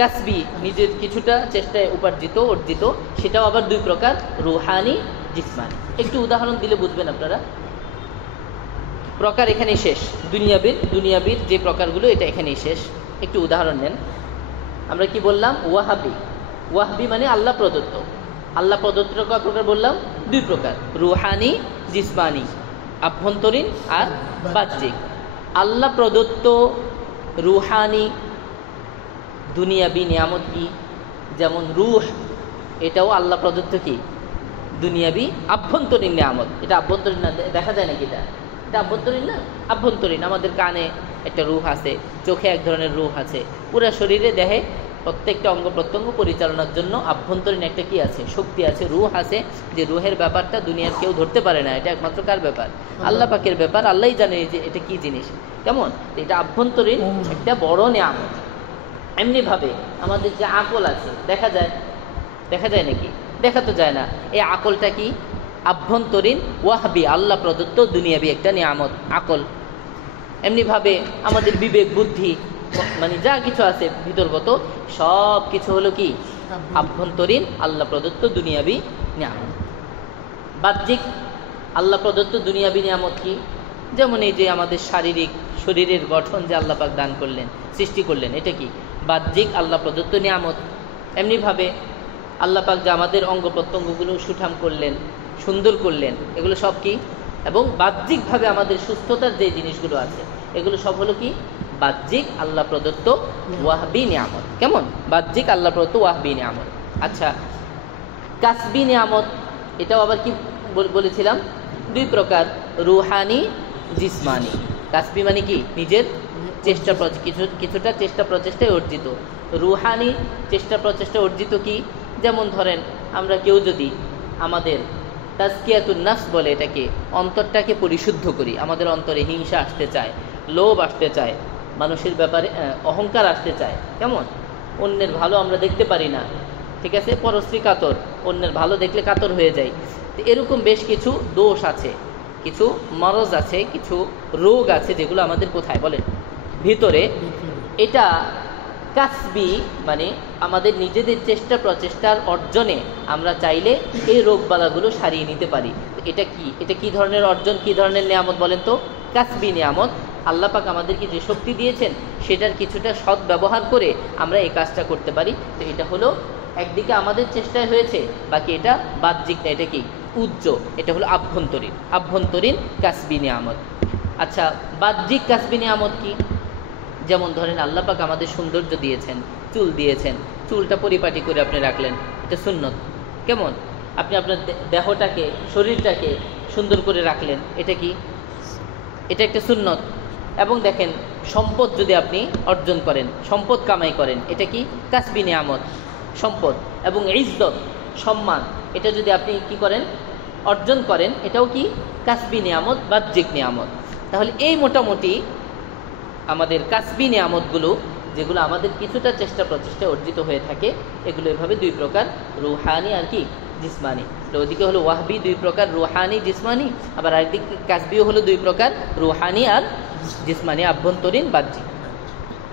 কাসবি, নিজের কিছুটা চেষ্টায় উপার্জিত অর্জিত, সেটাও আবার 2 প্রকার, রুহানি, জিসমানি। একটু উদাহরণ দিলে বুঝবেন আপনারা। প্রকার এখানেই শেষ। দুনিয়াবির যে প্রকারগুলো, এটা এখানেই শেষ। একটু উদাহরণ নেন। আমরা কি বললাম? ওয়াহাবি। ওয়াহবি মানে আল্লাহ প্রদত্ত। আল্লাহ প্রদত্ত কয় প্রকার বললাম? 2 প্রকার, রুহানি, জিসমানি, আভ্যন্তরীণ আর বাহ্যিক। আল্লাহ প্রদত্ত রুহানি দুনিয়াবি নিয়ামত কি? যেমন রূহ, এটাও আল্লাহ প্রদত্ত কি? দুনিয়াবি আভ্যন্তরীণ নিয়ামত। এটা আভ্যন্তরীণ না, দেখা যায় নাকি? এটা আভ্যন্তরীণ না? আভ্যন্তরীণ। আমাদের কানে একটা রূহ আছে, চোখে এক ধরনের রূহ আছে, পুরো শরীরে দেহে প্রত্যেকটা অঙ্গ প্রত্যঙ্গ পরিচালনার জন্য আভ্যন্তরীণ একটা কি আছে? শক্তি আছে, রূহ আছে। যে রূহের ব্যাপারটা দুনিয়ার কেউ ধরতে পারে না, এটা একমাত্র কার ব্যাপার? আল্লাহ পাকের ব্যাপার। আল্লাহই জানে যে এটা কি জিনিস। কেমন? এটা আভ্যন্তরীণ একটা বড় নিয়ামত। এমনি ভাবে আমাদের যে আকল আছে, দেখা যায় নাকি? দেখা তো যায় না। এই আকলটা কি? আভ্যন্তরীণ, ওয়াহবি, আল্লাহ প্রদত্ত দুনিয়াবি একটা নিয়ামত, আকল। এমনিভাবে আমাদের বিবেক, বুদ্ধি, মানে যা কিছু আছে ভিতরগত, সব কিছু হলো কি? আভ্যন্তরীণ, আল্লাহ প্রদত্ত দুনিয়াবি নিয়ামত। বাহ্যিক আল্লাহ প্রদত্ত দুনিয়াবি নিয়ামত কি? যেমন এই যে আমাদের শরীরের গঠন যে আল্লাহ পাক দান করলেন, সৃষ্টি করলেন, এটা কি বাহ্যিক আল্লাহ প্রদত্ত নিয়ামত। এমনিভাবে আল্লাহ পাক যে আমাদের অঙ্গ প্রত্যঙ্গগুলো সুঠাম করলেন, সুন্দর করলেন, এগুলো সব কি, এবং বাহ্যিকভাবে আমাদের সুস্থতার যে জিনিসগুলো আছে এগুলো সব হলো কি বাহ্যিক আল্লাহ প্রদত্ত ওয়াহবি নিয়ামত। কেমন? বাহ্যিক আল্লাহ প্রদত্ত ওয়াহবি নিয়ামত। আচ্ছা, কাসবি নিয়ামত, এটাও আবার কি বলেছিলাম? দুই প্রকার, রুহানি, জিসমানি। কাসবি মানে কি নিজের চেষ্টা, কিছুটা চেষ্টা প্রচেষ্টায় অর্জিত। রুহানি চেষ্টা প্রচেষ্টা অর্জিত কি, যেমন ধরেন আমরা কেউ যদি আমাদের তাজকিয়াতুন নাফস বলে এটাকে, অন্তরটাকে পরিশুদ্ধ করি, আমাদের অন্তরে হিংসা আসতে চায়, লোভ আসতে চায়, মানুষের ব্যাপারে অহংকার আসতে চায়, কেমন, অন্যের ভালো আমরা দেখতে পারি না, ঠিক আছে, পরশ্রী কাতর, অন্যের ভালো দেখলে কাতর হয়ে যায়। তো এরকম বেশ কিছু দোষ আছে, কিছু মরজ আছে, কিছু রোগ আছে যেগুলো আমাদের কোথায় বলেন? ভিতরে। এটা কাসবি মানে আমাদের নিজেদের চেষ্টা প্রচেষ্টার অর্জনে আমরা চাইলে এই রোগবালাগুলো সারিয়ে নিতে পারি। এটা কি ধরনের অর্জন, কি ধরনের নিয়ামত বলেন তো? কাসবি নিয়ামত। আল্লাহ পাক আমাদেরকে যে শক্তি দিয়েছেন সেটার কিছুটা সৎ ব্যবহার করে আমরা এই কাজটা করতে পারি। তো এটা হলো একদিকে আমাদের চেষ্টায় হয়েছে, বাকি এটা বাহ্যিক না, এটা কি উজ্জ, এটা হলো আভ্যন্তরীণ কাসবি নিয়ামত। আচ্ছা, বাহ্যিক কাসবি নিয়ামত কি? যেমন ধরেন আল্লাহ পাক আমাদের সৌন্দর্য দিয়েছেন, চুল দিয়েছেন, চুলটা পরিপাটি করে আপনি রাখলেন, এটা সুন্নত। কেমন? আপনি আপনার দেহটাকে, শরীরটাকে সুন্দর করে রাখলেন, এটা কি? এটা একটা সুন্নত। এবং দেখেন, সম্পদ যদি আপনি অর্জন করেন, সম্পদ কামাই করেন, এটা কি কাসবি নিয়ামত, সম্পদ। এবং ইজ্জত, সম্মান, এটা যদি আপনি কি করেন, অর্জন করেন, এটাও কি কাসবি নিয়ামত, বাহ্যিক নিয়ামত। তাহলে এই মোটামুটি আমাদের কাসবি নিয়ামতগুলো, যেগুলো আমাদের কিছুটা চেষ্টা প্রচেষ্টা অর্জিত হয়ে থাকে, এগুলো এভাবে দুই প্রকার, রুহানি আর কি জিসমানি। তো ওদিকে হলো ওয়াহবি দুই প্রকার, রুহানি জিসমানি, আবার আরেকদিকে কাসবিও হলো দুই প্রকার, রুহানি আর জিসমানি, আভ্যন্তরীণ বাহ্যিক।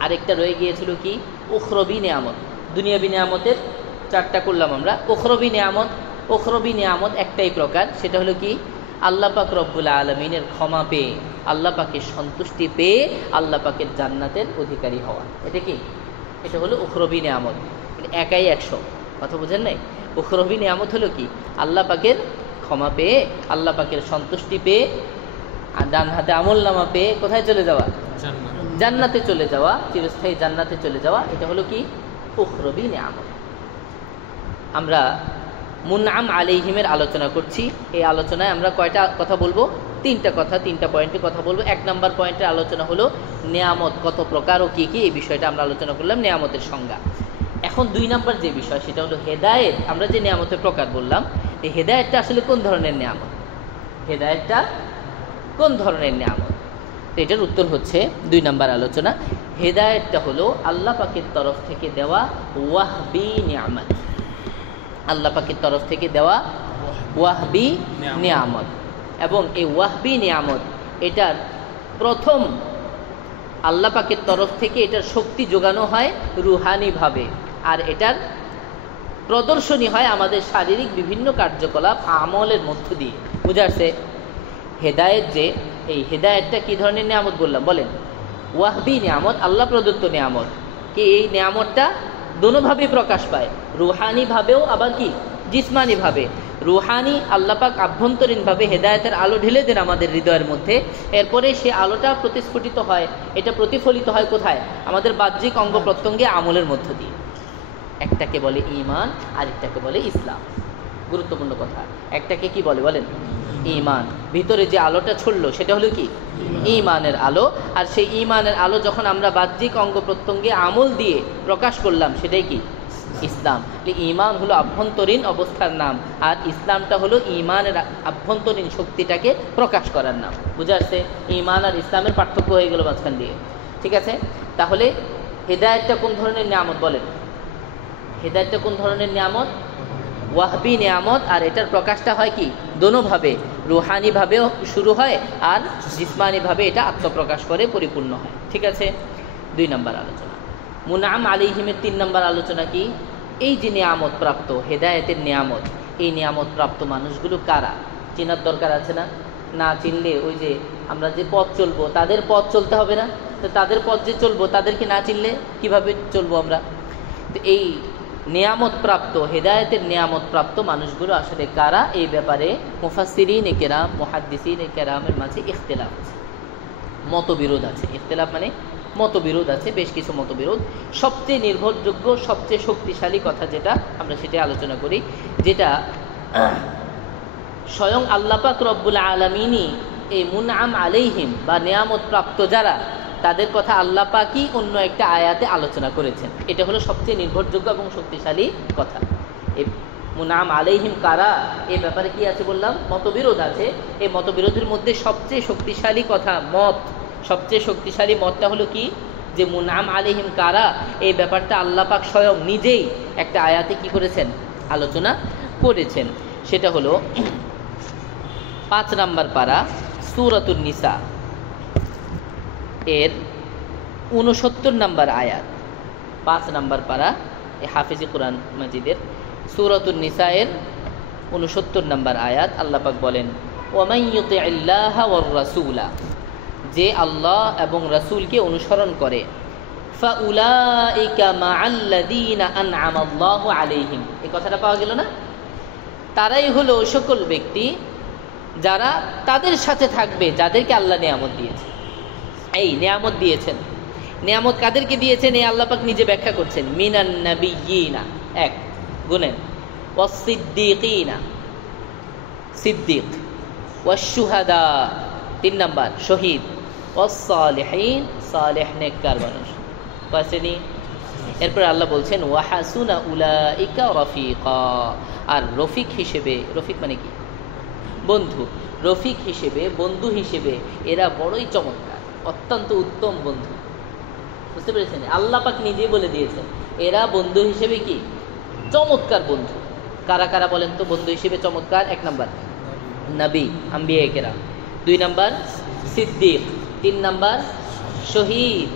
আরেকটা রয়ে গিয়েছিল কি উখরবি নিয়ামত। দুনিয়াবি নিয়ামতের চারটা করলাম আমরা। উখরবি নিয়ামত একটাই প্রকার, সেটা হলো কি আল্লাহ পাক রব্বুল আলমিনের ক্ষমা পেয়ে, আল্লাহ পাকের সন্তুষ্টি পেয়ে আল্লাহ পাকের জান্নাতের অধিকারী হওয়া। এটা কি? এটা হলো উখরবি নিয়ামত। একাই 100, কথা বুঝেন নাই? উখরবি নিয়ামত হলো কি আল্লাহ পাকের ক্ষমা পেয়ে, আল্লাহ পাকের সন্তুষ্টি পেয়ে, আর ডান হাতে আমলনামা পেয়ে কোথায় চলে যাওয়া? জান্নাতে চলে যাওয়া, চিরস্থায়ী জান্নাতে চলে যাওয়া। এটা হলো কি উখরবি নিয়ামত। আমরা মুনআম আলাইহিমের আলোচনা করছি। এই আলোচনায় আমরা কয়টা কথা বলবো? তিনটা পয়েন্টে কথা বলবো। 1 নম্বর পয়েন্টের আলোচনা হলো নিয়ামত কত প্রকার ও কি কি, এই বিষয়টা আমরা আলোচনা করলাম, নিয়ামতের সংজ্ঞা। এখন 2 নম্বর যে বিষয়, সেটা হলো হেদায়েত। আমরা যে নিয়ামতের প্রকার বললাম, এই হেদায়েতটা আসলে কোন ধরনের নিয়ামত, হেদায়েতটা কোন ধরনের নিয়ামত? তো এটার উত্তর হচ্ছে 2 নম্বর আলোচনা। হেদায়েতটা হলো আল্লাহ পাকের তরফ থেকে দেওয়া ওয়াহবি নিয়ামত। আল্লাহ পাকের তরফ থেকে দেওয়া ওয়াহবি নিয়ামত। এবং এই ওয়াহবি নিয়ামত, এটার প্রথম আল্লাহ পাকের তরফ থেকে এটার শক্তি যোগানো হয় রুহানিভাবে, আর এটার প্রদর্শনী হয় আমাদের শারীরিক বিভিন্ন কার্যকলাপ আমলের মধ্য দিয়ে। বুঝাচ্ছে হেদায়েত, যে এই হেদায়েতটা কি ধরনের নিয়ামত বললাম বলেন? ওয়াহবি নিয়ামত, আল্লাহ প্রদত্ত নিয়ামত। কি এই নিয়ামতটা দোনোভাবে প্রকাশ পায়, রুহানিভাবেও আবার কি জিসমানিভাবে। রুহানি, আল্লাহ পাক আভ্যন্তরীণভাবে হেদায়েতের আলো ঢেলে দেন আমাদের হৃদয়ের মধ্যে, এরপরে সে আলোটা প্রতিস্ফুটিত হয়, এটা প্রতিফলিত হয় কোথায়? আমাদের বাহ্যিক অঙ্গ প্রত্যঙ্গে, আমলের মধ্য দিয়ে। একটাকে বলে ঈমান, আরেকটাকে বলে ইসলাম। গুরুত্বপূর্ণ কথা। একটাকে কি বলে বলেন? ঈমান। ভিতরে যে আলোটা ছড়লো সেটা হলো কি ঈমানের আলো। আর সেই ঈমানের আলো যখন আমরা বাহ্যিক অঙ্গ প্রত্যঙ্গে আমল দিয়ে প্রকাশ করলাম, সেটাই কি ইসলাম। ঈমান হলো আভ্যন্তরীণ অবস্থার নাম, আর ইসলামটা হলো ঈমানের আভ্যন্তরীণ শক্তিটাকে প্রকাশ করার নাম। বুঝা আসছে? ঈমান আর ইসলামের পার্থক্য হয়ে গেল মাঝখান দিয়ে, ঠিক আছে? তাহলে হেদায়েতটা কোন ধরনের নিয়ামত বলেন? হেদায়েতটা কোন ধরনের নিয়ামত? ওয়াহবি নিয়ামত। আর এটার প্রকাশটা হয় কি দোনোভাবে, রুহানিভাবেও শুরু হয় আর জিসমানিভাবে এটা আত্মপ্রকাশ করে পরিপূর্ণ হয়, ঠিক আছে? 2 নম্বর আলোচনা। মুনআম আলাইহিমের 3 নম্বর আলোচনা কি? এই যে নিয়ামত প্রাপ্ত, হেদায়েতের নিয়ামত, এই নিয়ামত প্রাপ্ত মানুষগুলো কারা? চেনার দরকার আছে না? না চিনলে ওই যে আমরা যে পথ চলবো তাদের পথ চলতে হবে না? তো তাদের পথ যে চলবো তাদেরকে না চিনলে কিভাবে চলবো আমরা? তো এই নিয়ামত প্রাপ্ত, হেদায়েতের নিয়ামত প্রাপ্ত মানুষগুলো আসলে কারা, এই ব্যাপারে মুফাসসিরিন কেরাম, মুহাদ্দিসিন কেরামের মাঝে ইখতিলাফ আছে, মতবিরোধ আছে। ইখতিলাফ মানে মতবিরোধ আছে, বেশ কিছু মতবিরোধ। সবচেয়ে নির্ভরযোগ্য, সবচেয়ে শক্তিশালী কথা যেটা, আমরা সেটাই আলোচনা করি, যেটা স্বয়ং আল্লাহ পাক রব্বুল আলামিনই এই মুনআম আলাইহিম বা নিয়ামত প্রাপ্ত যারা, তাদের কথা আল্লাহ পাকই অন্য একটা আয়াতে আলোচনা করেছেন। এটা হলো সবচেয়ে নির্ভরযোগ্য এবং শক্তিশালী কথা। এই মুনআম আলাইহিম কারা, এই ব্যাপারে কি আছে বললাম, মতবিরোধ আছে। এই মতবিরোধের মধ্যে সবচেয়ে শক্তিশালী কথা, মত, সবচেয়ে শক্তিশালী মতটা হলো কি, যে মুনআম আলাইহিম কারা, এই ব্যাপারটা আল্লাহ পাক স্বয়ং নিজেই একটা আয়াতে কি করেছেন, আলোচনা করেছেন। সেটা হলো 5 নম্বর পারা সূরাতুন নিসা এর 69 নম্বর আয়াত। 5 নম্বর পারা এই হাফিজি কুরআন মাজিদের সূরাতুন নিসা এর 69 নম্বর আয়াত। আল্লাহ পাক বলেন, ওয়ামান ইউতিইল্লাহা ওয়ার রাসূলা, যে আল্লাহ এবং রাসূলকে অনুসরণ করে, ফাউলাইকা মাআল্লাযীনা আন'আমাল্লাহু আলাইহিম, এই কথাটা পাওয়া গেল না? তারাই হলো ওই সকল ব্যক্তি যারা তাদের সাথে থাকবে যাদেরকে আল্লাহ নিয়ামত দিয়েছেন। এই নিয়ামত দিয়েছেন, নিয়ামত কাদেরকে দিয়েছেন এই আল্লাহ পাক নিজে ব্যাখ্যা করছেন। মিনান নাবিয়্যিনা, এক গুনেন, ওয়াস-সিদ্দীকিনা, সিদ্দিক, ওয়াশ-শুহাদা, 3 নাম্বার শহীদ, ওয়াস-সালিহিন, সালেহ নেককার মানুষ। কয় শ্রেণী? এরপর আল্লাহ বলছেন ওয়াহাসুনা উলাইকা রফিকা, আর রফিক হিসেবে, রফিক মানে কি, বন্ধু, রফিক হিসেবে, বন্ধু হিসেবে এরা বড়ই চমৎকার, অত্যন্ত উত্তম বন্ধু। বুঝতে পেরেছেন? আল্লাহ পাক নিজেই বলে দিয়েছেন এরা বন্ধু হিসেবে কি চমৎকার বন্ধু। কারা কারা বলেন তো বন্ধু হিসেবে চমৎকার? 1 নাম্বার নবী, আম্বিয়া কেরাম, 2 নাম্বার সিদ্দিক, 3 নাম্বার শহীদ,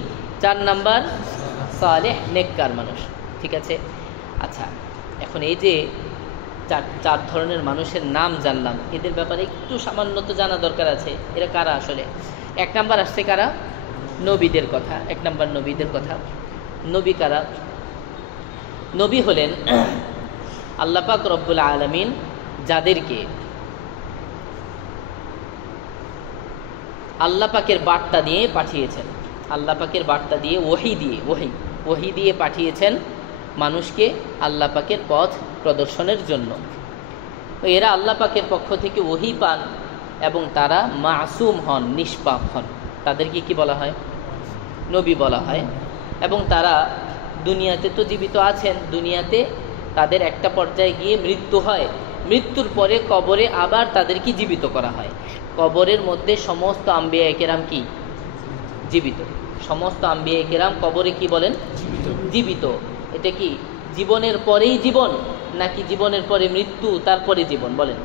4 নাম্বার সালেহ নেককার মানুষ। ঠিক আছে? আচ্ছা, এখন এই যে চার ধরনের মানুষের নাম জানলাম, এদের ব্যাপারে একটু সামান্য তো জানা দরকার আছে। এরা কারা আসলে? 1 নাম্বার আসছে কারা? নবীদের কথা। 1 নাম্বার নবীদের কথা। নবী কারা? নবী হলেন আল্লাহ পাক রব্বুল আলামিন যাদেরকে আল্লাহ পাকের বার্তা দিয়ে পাঠিয়েছেন, আল্লাহ পাকের বার্তা দিয়ে, ওহী দিয়ে পাঠিয়েছেন মানুষকে আল্লাহ পাকের পথ প্রদর্শনের জন্য। এরা আল্লাহ পাকের পক্ষ থেকে ওহী পান এবং তারা মাসুম হন, নিষ্পাপ হন। তাদেরকে কি বলা হয়? নবী বলা হয়। এবং তারা দুনিয়াতে তো জীবিত আছেন, দুনিয়াতে তাদের একটা পর্যায়ে গিয়ে মৃত্যু হয়, মৃত্যুর পরে কবরে আবার তাদেরকে জীবিত করা হয়। কবরের মধ্যে সমস্ত আম্বিয়া কেরাম কি জীবিত, সমস্ত আম্বিয়া কেরাম কবরে কি বলেন? জীবিত। এটা কি জীবনের পরেই জীবন, নাকি জীবনের পরে মৃত্যু তারপরে জীবন? বলেন।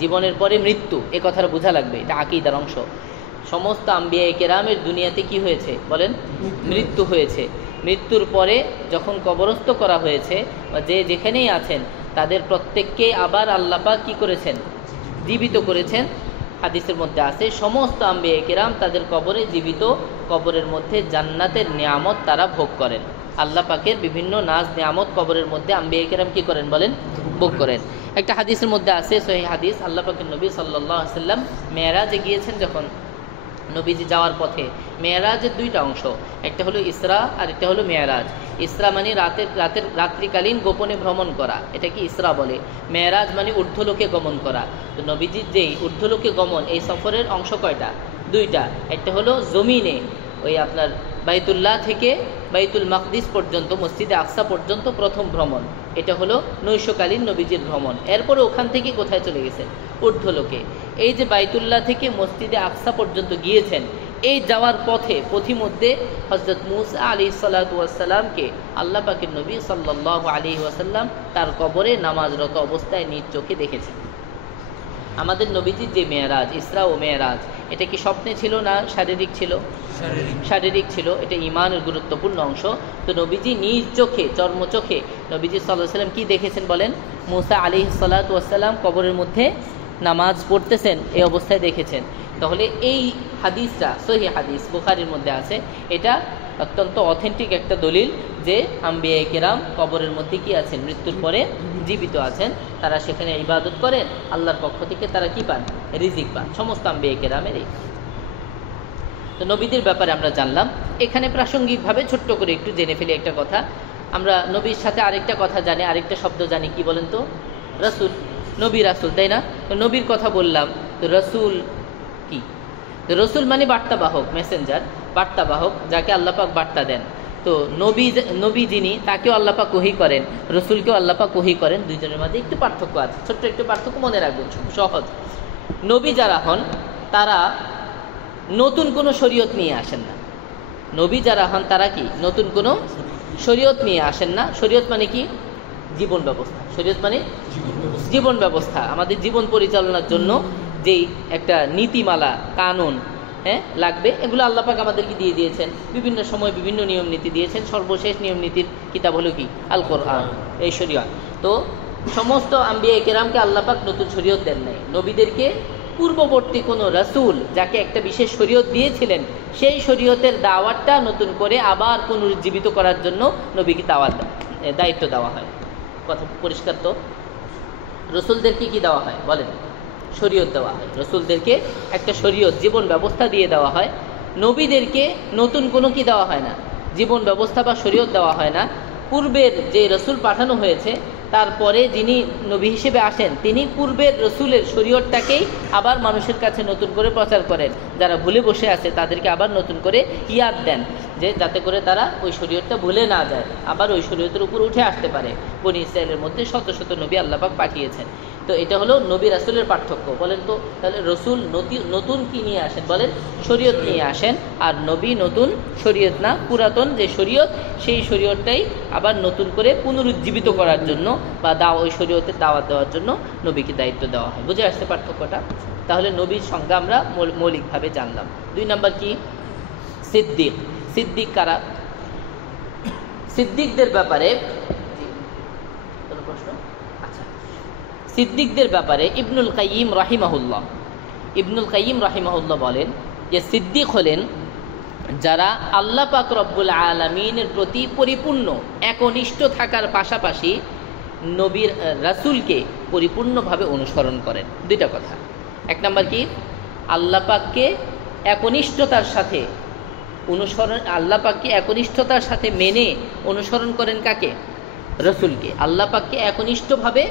জীবনের পরে মৃত্যু, এ কথাটা বোঝা লাগবে, এটা আকীদার অংশ। সমস্ত আম্বিয়া কেরামের দুনিয়াতে কি হয়েছে বলেন? মৃত্যু হয়েছে। মৃত্যুর পরে যখন কবরস্থ করা হয়েছে, বা যে যেখানেই আছেন তাদের প্রত্যেককে আবার আল্লাহ পাক কি করেছেন? জীবিত করেছেন। হাদিসের মধ্যে আছে সমস্ত আম্বিয়া কেরাম তাদের কবরে জীবিত, কবরের মধ্যে জান্নাতের নিয়ামত তারা ভোগ করেন। আল্লাহ পাকের বিভিন্ন নাজ নিয়ামত কবরের মধ্যে আম্বিয়া কেরাম কি করেন বলেন? ভোগ করেন। একটা হাদিসের মধ্যে আছে, সহিহ হাদিস, আল্লাহ পাকের নবী সাল্লাল্লাহু আলাইহি ওয়াসাল্লাম মেরাজে গিয়েছেন। যখন নবীজি যাওয়ার পথে, মেরাজের 2টা অংশ, একটা হলো ইসরা আর একটা হলো মেরাজ। ইসরা মানে রাত্রিকালীন গোপনে ভ্রমণ করা, এটা কি ইসরা বলে। মেরাজ মানে ঊর্ধ্বলোকে গমন করা। তো নবীজির যেই ঊর্ধ্বলোকে গমন, এই সফরের অংশ কয়টা? 2টা। একটা হলো জমিনে, ওই আপনার বাইতুল্লাহ থেকে বাইতুল মাকদিস পর্যন্ত, মসজিদে আকসা পর্যন্ত প্রথম ভ্রমণ, এটা হলো নৈশকালীন নবীজির ভ্রমণ। এরপরে ওখান থেকে কোথায় চলে গেছেন? ঊর্ধ্বলোকে। এই যে বাইতুল্লাহ থেকে মসজিদে আকসা পর্যন্ত গিয়েছেন, এই যাওয়ার পথে পথিমধ্যে হযরত মূসা আলাইহিস সালাতু ওয়াস সালামকে আল্লাহ পাকের নবী সাল্লাল্লাহু আলাইহি ওয়াসাল্লাম তার কবরে নামাজরত অবস্থায় নিজ চোখে দেখেছেন। আমাদের নবীজির যে মেরাজ, ইসরা ও মেরাজ, এটা কি স্বপ্নে ছিল না শারীরিক ছিল? শারীরিক ছিল। এটা ঈমানের গুরুত্বপূর্ণ অংশ। তো নবীজি নিজ চোখে, চর্মচোখে নবীজি সাল্লাল্লাহু আলাইহি ওয়াসাল্লাম কি দেখেছেন বলেন? মূসা আলাইহিস সালাতু ওয়াস সালাম কবরের মধ্যে নামাজ পড়তেছেন এই অবস্থায় দেখেছেন। তাহলে এই হাদিসটা সহিহ হাদিস, বুখারীর মধ্যে আছে, এটা অত্যন্ত অথেন্টিক একটা দলিল যে আম্বিয়া কেরাম কবরের মধ্যে কি আছেন, মৃত্যুর পরে জীবিত আছেন, তারা সেখানে ইবাদত করেন, আল্লাহর পক্ষ থেকে তারা কি পান, রিজিক পান, সমস্ত আম্বিয়া কেরামের। তো নবীদের ব্যাপারে আমরা জানলাম। এখানে প্রাসঙ্গিকভাবে ছোট্ট করে একটু জেনে ফেলি একটা কথা। আমরা নবীর সাথে আরেকটা কথা জানি, আরেকটা শব্দ জানি, কি বলেন তো? রাসূল। নবী রাসূল, তাই না? তো নবীর কথা বললাম, তো রাসূল কি? তো রাসূল মানে বার্তাবাহক, মেসেঞ্জার, বার্তাবাহক, যাকে আল্লাহ পাক বার্তা দেন। তো নবী যিনি, তাকেও আল্লাহ পাক ওহী করেন, রাসূলকেও আল্লাহ পাক ওহী করেন। দুইজনের মাঝে একটু পার্থক্য আছে, ছোট্ট একটু পার্থক্য মনে রাখবেন, সহজ। নবী যারা হন তারা নতুন কোনো শরীয়ত নিয়ে আসেন না। নবী যারা হন তারা কি নতুন কোনো শরীয়ত নিয়ে আসেন না। শরীয়ত মানে কি? জীবন ব্যবস্থা। শরীয়ত মানে জীবন ব্যবস্থা, আমাদের জীবন পরিচালনার জন্য যেই একটা নীতিমালা, কানুন লাগবে, এগুলো আল্লাহ পাক আমাদেরকে দিয়ে দিয়েছেন। বিভিন্ন সময় বিভিন্ন নিয়ম নীতি দিয়েছেন। সর্বশেষ নিয়ম নীতির কিতাব হলো কি? আল কোরআন, এই শরীয়ত। তো সমস্ত আম্বিয়া কেরামকে আল্লাহ পাক নতুন শরীয়ত দেন নাই। নবীদেরকে পূর্ববর্তী কোনো রাসূল যাকে একটা বিশেষ শরীয়ত দিয়েছিলেন, সেই শরীয়তের দাওয়াতটা নতুন করে আবার পুনরুজ্জীবিত করার জন্য নবীকে দায়িত্ব দেওয়া হয়। কথা পরিষ্কার তো? রসুলদেরকে কি দেওয়া হয় বলেন? শরীয়ত দেওয়া হয়। রসুলদেরকে একটা শরীয়ত, জীবন ব্যবস্থা দিয়ে দেওয়া হয়। নবীদেরকে নতুন কোনো কি দেওয়া হয় না, জীবন ব্যবস্থা বা শরীয়ত দেওয়া হয় না। পূর্বের যে রসুল পাঠানো হয়েছে, তারপরে যিনি নবী হিসেবে আসেন, তিনি পূর্বের রসুলের শরীয়তটাকেই আবার মানুষের কাছে নতুন করে প্রচার করেন। যারা ভুলে বসে আছে তাদেরকে আবার নতুন করে ইয়াদ দেন, যে যাতে করে তারা ওই শরীয়তটা ভুলে না যায়, আবার ওই শরীয়তের উপর উঠে আসতে পারে। বনী ইসরায়েলের মধ্যে শত শত নবী আল্লাহ পাক পাঠিয়েছেন। তো এটা হলো নবী রাসূলের পার্থক্য। বলেন তো তাহলে রসুল নতুন কি নিয়ে আসেন? বলেন শরীয়ত নিয়ে আসেন। আর নবী নতুন শরীয়ত না, পুরাতন যে শরীয়ত, সেই শরীয়তটাই আবার নতুন করে পুনরুজ্জীবিত করার জন্য বা ওই শরীয়তের দাওয়াত দেওয়ার জন্য নবীকে দায়িত্ব দেওয়া হয়। বুঝে আসছে পার্থক্যটা? তাহলে নবীর সংজ্ঞা আমরা মৌলিকভাবে জানলাম। 2 নম্বর কি? সিদ্দিক। সিদ্দিক কারা? সিদ্দিকদের ব্যাপারে কোনো প্রশ্ন? আচ্ছা, সিদ্দিকদের ব্যাপারে ইবনুল কাইয়িম রাহিমাহুল্লাহ বলেন যে সিদ্দিক হলেন যারা আল্লাহ পাক রব্বুল আলামিনের প্রতি পরিপূর্ণ একনিষ্ঠ থাকার পাশাপাশি নবীর রাসূলকে পরিপূর্ণভাবে অনুসরণ করেন। 2টা কথা। 1 নম্বর কি? আল্লাহ পাককে একনিষ্ঠতার সাথে অনুসরণ, আল্লাহ পাককে একনিষ্ঠতার সাথে মেনে অনুসরণ করেন কাকে? রাসূলকে। আল্লাহ পাককে একনিষ্ঠভাবে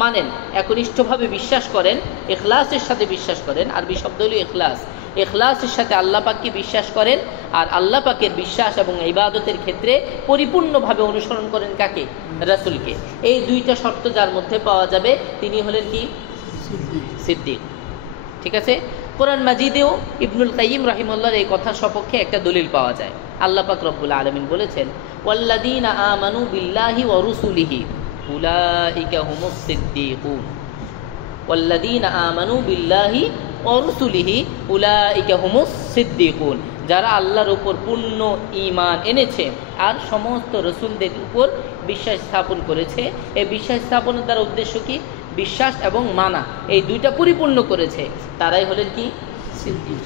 মানেন, একনিষ্ঠভাবে বিশ্বাস করেন, ইখলাসের সাথে বিশ্বাস করেন। আরবি শব্দ হলো ইখলাস। ইখলাসের সাথে আল্লাহ পাককে বিশ্বাস করেন, আর আল্লাহ পাকের বিশ্বাস এবং ইবাদতের ক্ষেত্রে পরিপূর্ণভাবে অনুসরণ করেন কাকে? রাসূলকে। এই 2টা শর্ত যার মধ্যে পাওয়া যাবে তিনি হলেন কি? সিদ্দিক। ঠিক আছে? কোরআন মাজিদেও ইবনুল কাইয়িম রাহিমাহুল্লাহর এই কথার সপক্ষে একটা দলিল পাওয়া যায়। আল্লাহ পাক রব্বুল আলামিন বলেছেন, ওয়াল্লাযীনা আমানু বিল্লাহি ওয়া রুসুলিহি উলাইকা হুমুস সিদ্দিকুন। ওয়াল্লাযীনা আমানু বিল্লাহি ওয়া রুসুলিহি উলাইকা হুমুস সিদ্দিকুন। যারা আল্লাহর উপর পূর্ণ ঈমান এনেছে আর সমস্ত রাসূলদের উপর বিশ্বাস স্থাপন করেছে। এই বিশ্বাস স্থাপনের দ্বারা উদ্দেশ্য কি? বিশ্বাস এবং মানা, এই 2টা পরিপূর্ণ করেছে, তারাই হলেন কি? সিদ্দিক।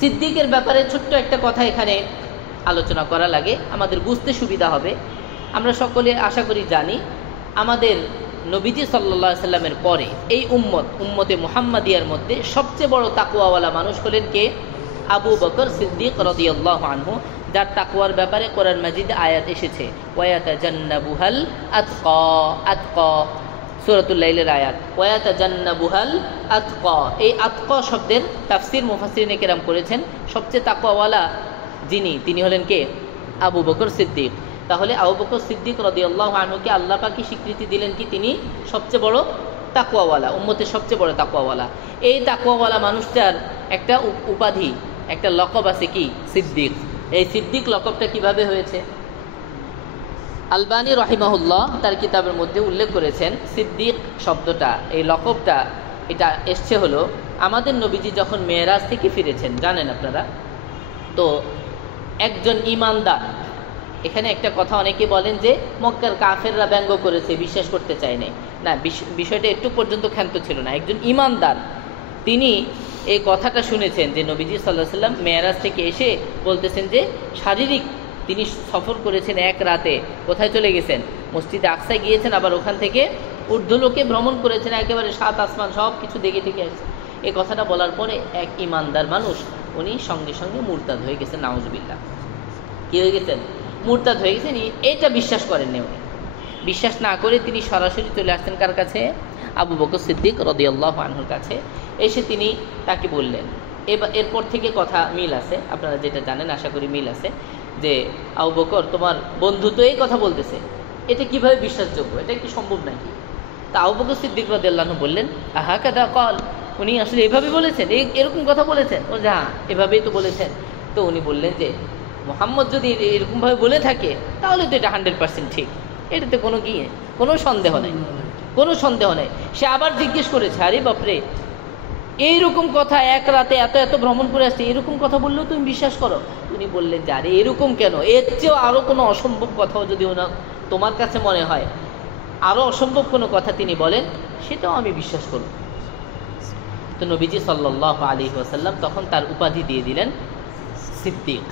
সিদ্দিকের ব্যাপারে ছোট্ট একটা কথা এখানে আলোচনা করা লাগে, আমাদের বুঝতে সুবিধা হবে। আমরা সকলে আশা করি জানি, আমাদের নবীজি সাল্লাল্লাহু আলাইহি সাল্লামের পরে এই উম্মতে মুহাম্মাদিয়ার মধ্যে সবচেয়ে বড় তাকওয়াওয়ালা মানুষ হলেন কে? আবু বকর সিদ্দিক রাদিয়াল্লাহু আনহু, যার তাকওয়ার ব্যাপারে কোরআন মাজিদে আয়াত এসেছে, ওয়ায়াতাজান্নাবুহাল আতকা, সূরাতুল লাইলের আয়াত, ওয়ায়াতাজান্নাবুহাল আতকা। এই আতকা শব্দের তাফসীর মুফাসসিরিনে কেরাম করেছেন, সবচেয়ে তাকওয়াওয়ালা যিনি, তিনি হলেন কে? আবু বকর সিদ্দিক। তাহলে আবু বকর সিদ্দিক রাদিয়াল্লাহু আনহুকে আল্লাহ পাক স্বীকৃতি দিলেন কি? তিনি সবচেয়ে বড় তাকওয়াওয়ালা, উম্মতের সবচেয়ে বড় তাকওয়াওয়ালা। এই তাকওয়াওয়ালা মানুষটার একটা উপাধি, একটা লকব আছে কি? সিদ্দিক। এই সিদ্দিক লকবটা কিভাবে হয়েছে? আলবানী রাহিমাহুল্লাহ তার কিতাবের মধ্যে উল্লেখ করেছেন, সিদ্দিক শব্দটা, এই লকবটা, এটা এসছে হলো আমাদের নবীজি যখন মেরাজ থেকে ফিরেছেন, জানেন আপনারা তো, একজন ইমানদার এখানে একটা কথা অনেকে বলেন যে মক্কার কাফেররা ব্যঙ্গ করেছে, বিশ্বাস করতে চায় নাই। না, বিষয়টা একটু পর্যন্ত ক্ষান্ত ছিল না। একজন ঈমানদার তিনি এই কথাটা শুনেছেন যে নবীজি সাল্লাল্লাহু আলাইহি সাল্লাম মেরাজ থেকে এসে বলতেছেন যে শারীরিক তিনি সফর করেছেন এক রাতে। কোথায় চলে গেছেন? মসজিদে আকসায় গিয়েছেন, আবার ওখান থেকে ঊর্ধ্বলোকে ভ্রমণ করেছেন, একেবারে 7 আসমান সব কিছু দেখে থেকে আসছেন। এই কথাটা বলার পরে এক ঈমানদার মানুষ উনি সঙ্গে সঙ্গে মুরতাদ হয়ে গেছেন। নাউজুবিল্লাহ। কি হয়ে গেছেন? মুরতাদ হয়ে গেছেন। এটা বিশ্বাস করেননি উনি। বিশ্বাস না করে তিনি সরাসরি চলে আসছেন কার কাছে? আবু বকর সিদ্দিক রাদিয়াল্লাহু আনহুর কাছে। এসে তিনি তাকে বললেন, এরপর থেকে কথা মিল আছে, আপনারা যেটা জানেন আশা করি মিল আছে, যে আবু বকর তোমার বন্ধু তো এই কথা বলতেছে, এটা কিভাবে বিশ্বাসযোগ্য, এটা কি সম্ভব নাকি? তা আবু বকর সিদ্দিক রাদিয়াল্লাহু আনহু বললেন, আহা কাদা কল, উনি আসলে এভাবে বলেছেন, এরকম কথা বলেছেন? ও যে হ্যাঁ, এভাবেই তো বলেছেন। তো উনি বললেন যে মুহাম্মদ যদি এরকমভাবে বলে থাকে তাহলে তো এটা 100% ঠিক, এটাতে কোনো সন্দেহ নেই, কোনো সন্দেহ নেই। সে আবার জিজ্ঞেস করেছে, আরে বাপরে, এইরকম কথা এক রাতে এত এত ভ্রমণ করে আসছে, এরকম কথা বললেও তুমি বিশ্বাস করো? উনি বললেন যে আরে এরকম কেন, এর চেয়েও আরও কোনো অসম্ভব কথাও যদি তোমার কাছে মনে হয়, আরও অসম্ভব কোনো কথা তিনি বলেন, সেটাও আমি বিশ্বাস করব। তো নবীজি সাল্লাল্লাহু আলাইহি ওয়াসাল্লাম তখন তার উপাধি দিয়ে দিলেন সিদ্দিক।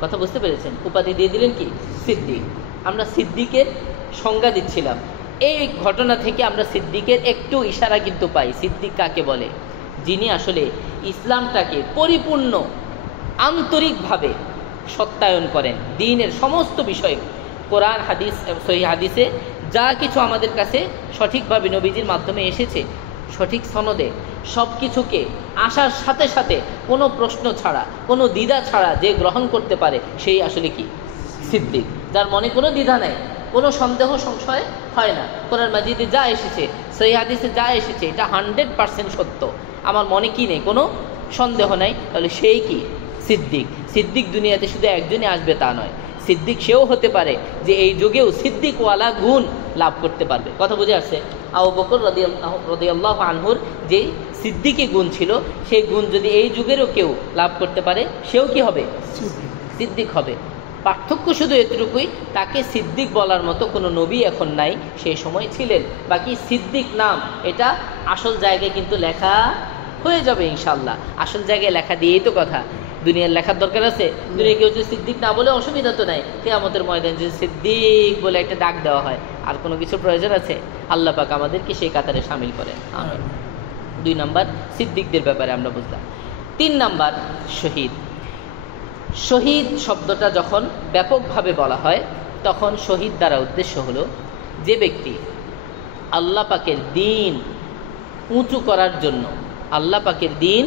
কথা বুঝতে পেরেছেন? উপাধি দিয়ে দিলেন কি? সিদ্দিক। আমরা সিদ্দিকের সংজ্ঞা দিচ্ছিলাম, এই ঘটনা থেকে আমরা সিদ্দিকের একটু ইশারা কিন্তু পাই। সিদ্দিক কাকে বলে? যিনি আসলে ইসলামটাকে পরিপূর্ণ আন্তরিকভাবে সত্যায়ন করেন। দ্বীনের সমস্ত বিষয়, কোরআন হাদিস, সহিহ হাদিসে যা কিছু আমাদের কাছে সঠিকভাবে নবীজির মাধ্যমে এসেছে, সঠিক সনদে, সব কিছুকে আসার সাথে সাথে কোনো প্রশ্ন ছাড়া, কোনো দ্বিধা ছাড়া যে গ্রহণ করতে পারে, সেই আসলে কি? সিদ্দিক। যার মনে কোনো দ্বিধা নাই, কোনো সন্দেহ সংশয় হয় না। কোরআন মাজিদে যা এসেছে, সহিহ হাদিসে যা এসেছে, এটা 100% সত্য, আমার মনে কি নেই, কোনো সন্দেহ নাই, তাহলে সেই কি? সিদ্দিক। সিদ্দিক দুনিয়াতে শুধু একজনই আসবে তা নয়, সিদ্দিক সেও হতে পারে যে এই যুগেও সিদ্দিকওয়ালা গুণ লাভ করতে পারবে। কথা বুঝে আসছে? আবু বকর রাদিয়াল্লাহু আনহুর যে সিদ্দিকী গুণ ছিল, সেই গুণ যদি এই যুগেরও কেউ লাভ করতে পারে, সেও কি হবে? সিদ্দিক হবে। পার্থক্য শুধু এতটুকুই, তাকে সিদ্দিক বলার মতো কোনো নবী এখন নাই, সেই সময় ছিলেন। বাকি সিদ্দিক নাম এটা আসল জায়গায় কিন্তু লেখা হয়ে যাবে ইনশাল্লাহ। আসল জায়গায় লেখা দিয়েই তো কথা, দুনিয়ার লেখার দরকার আছে? দুনিয়া কেউ যদি সিদ্দিক না বলে অসুবিধা তো নাই, কিয়ামতের ময়দানে যদি সিদ্দিক বলে একটা ডাক দেওয়া হয়, আর কোনো কিছুর প্রয়োজন আছে? আল্লাহ পাক আমাদেরকে সেই কাতারে শামিল করেন। আমিন। 2 নাম্বার সিদ্দিকদের ব্যাপারে আমরা বুঝলাম। 3 নাম্বার শহীদ। শহীদ শব্দটা যখন ব্যাপকভাবে বলা হয়, তখন শহীদ দ্বারা উদ্দেশ্য হলো যে ব্যক্তি আল্লাহ পাকের দ্বীন উঁচু করার জন্য, আল্লাহ পাকের দ্বীন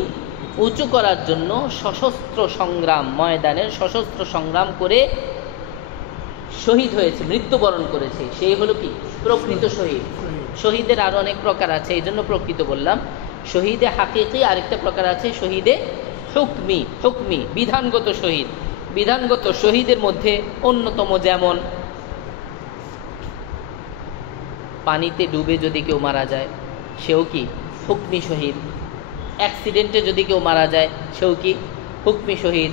উঁচু করার জন্য সশস্ত্র সংগ্রাম, ময়দানের সশস্ত্র সংগ্রাম করে শহীদ হয়েছে, মৃত্যুবরণ করেছে, সেই হলো কি? প্রকৃত শহীদ। শহীদের আরো অনেক প্রকার আছে, এই জন্য প্রকৃত বললাম। শহীদে হাকিকি আরেকটা প্রকার আছে, শহীদে হুকমি। হুকমি বিধানগত শহীদ। বিধানগত শহীদের মধ্যে অন্যতম, যেমন পানিতে ডুবে যদি কেউ মারা যায়, সেও কি? হুকমি শহীদ। অ্যাক্সিডেন্টে যদি কেউ মারা যায়, সেও কি? হুকমি শহীদ।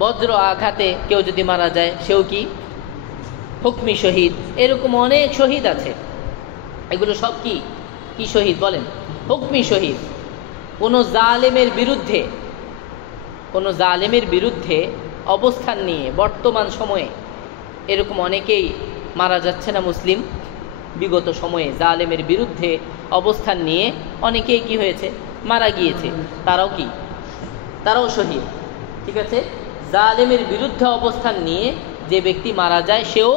বজ্র আঘাতে কেউ যদি মারা যায়, সেও কি? হুকমি শহীদ। এরকম অনেক শহীদ আছে, এগুলো সব কি? কি শহীদ বলেন? হুকমি শহীদ। কোনো জালেমের বিরুদ্ধে অবস্থান নিয়ে বর্তমান সময়ে এরকম অনেকেই মারা যাচ্ছে না মুসলিম? বিগত সময়ে জালেমের বিরুদ্ধে অবস্থান নিয়ে অনেকেই কি হয়েছে? মারা গিয়েছে। তারাও কি? তারাও শহীদ। ঠিক আছে? জালেমের বিরুদ্ধে অবস্থান নিয়ে যে ব্যক্তি মারা যায়, সেও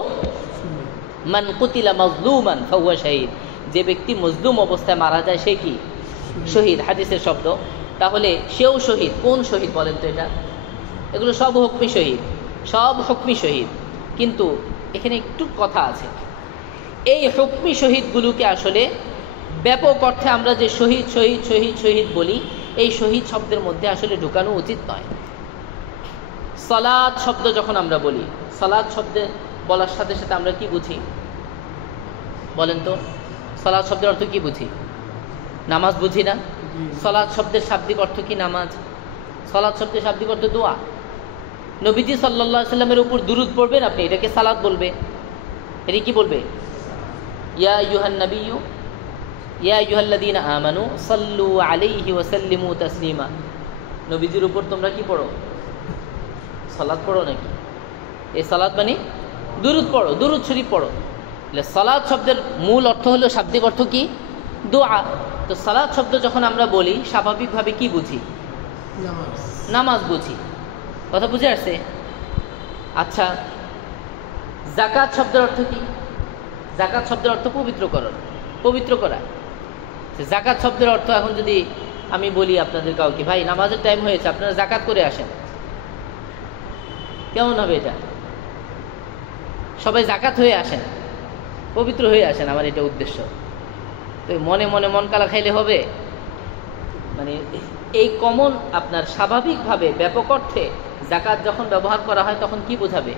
মান কুতিলা মাজলুমান ফাহুয়া শহীদ। যে ব্যক্তি মজলুম অবস্থায় মারা যায়, সে কি? শহীদ। হাদিসের শব্দ। তাহলে সেও শহীদ। কোন শহীদ বলেন তো? এগুলো সব হুকমি শহীদ, সব হুকমি শহীদ। কিন্তু এখানে একটু কথা আছে, এই হুকমি শহীদগুলোকে আসলে ব্যাপক অর্থে আমরা যে শহীদ শহীদ শহীদ শহীদ বলি, এই শহীদ শব্দের মধ্যে আসলে ঢুকানো উচিত নয়। সালাত শব্দ যখন আমরা বলি, সালাত শব্দে বলার সাথে সাথে আমরা কি বুঝি বলেন তো? সালাত শব্দের অর্থ কি বুঝি? নামাজ বুঝি না? সালাত শব্দের শাব্দিক অর্থ কি? নামাজ। সালাত শব্দের শাব্দিক অর্থ দোয়া। নবীজি সাল্লাল্লাহু আলাইহি সাল্লামের উপর দুরূদ পড়বেন আপনি, এটাকে সালাত বলবে। এটা কি বলবে? ইয়া আইয়ুহান নাবিয়্যু ইয়া আইয়ুহাল্লাযীনা আমানু সাল্লু আলাইহি ওয়া সাল্লিমু তাসলিমা। নবীজির উপর তোমরা কি পড়ো? সালাত পড়ো নাকি? এই সালাত মানে দুরূদ পড়ো, দুরূদ শরীফ পড়ো। সালাত শব্দের মূল অর্থ হলো, শাব্দিক অর্থ কি? দোয়া। তো সালাত শব্দ যখন আমরা বলি স্বাভাবিকভাবে কি বুঝি? নামাজ বুঝি। কথা বুঝে আসছে? আচ্ছা, যাকাত শব্দের অর্থ কি? যাকাত শব্দের অর্থ পবিত্রকরণ, পবিত্র করা। যাকাত শব্দের অর্থ এখন যদি আমি বলি আপনাদের কাউকে, ভাই নামাজের টাইম হয়েছে, আপনারা যাকাত করে আসেন, কেমন হবে এটা? সবাই যাকাত হয়ে আসেন, পবিত্র হয়ে আসেন, আমার এটা উদ্দেশ্য। তো মনে মনে মন কালা খাইলে হবে? মানে এই কমন আপনার স্বাভাবিকভাবে ব্যাপক অর্থে যাকাত যখন ব্যবহার করা হয় তখন কি বোঝাবে?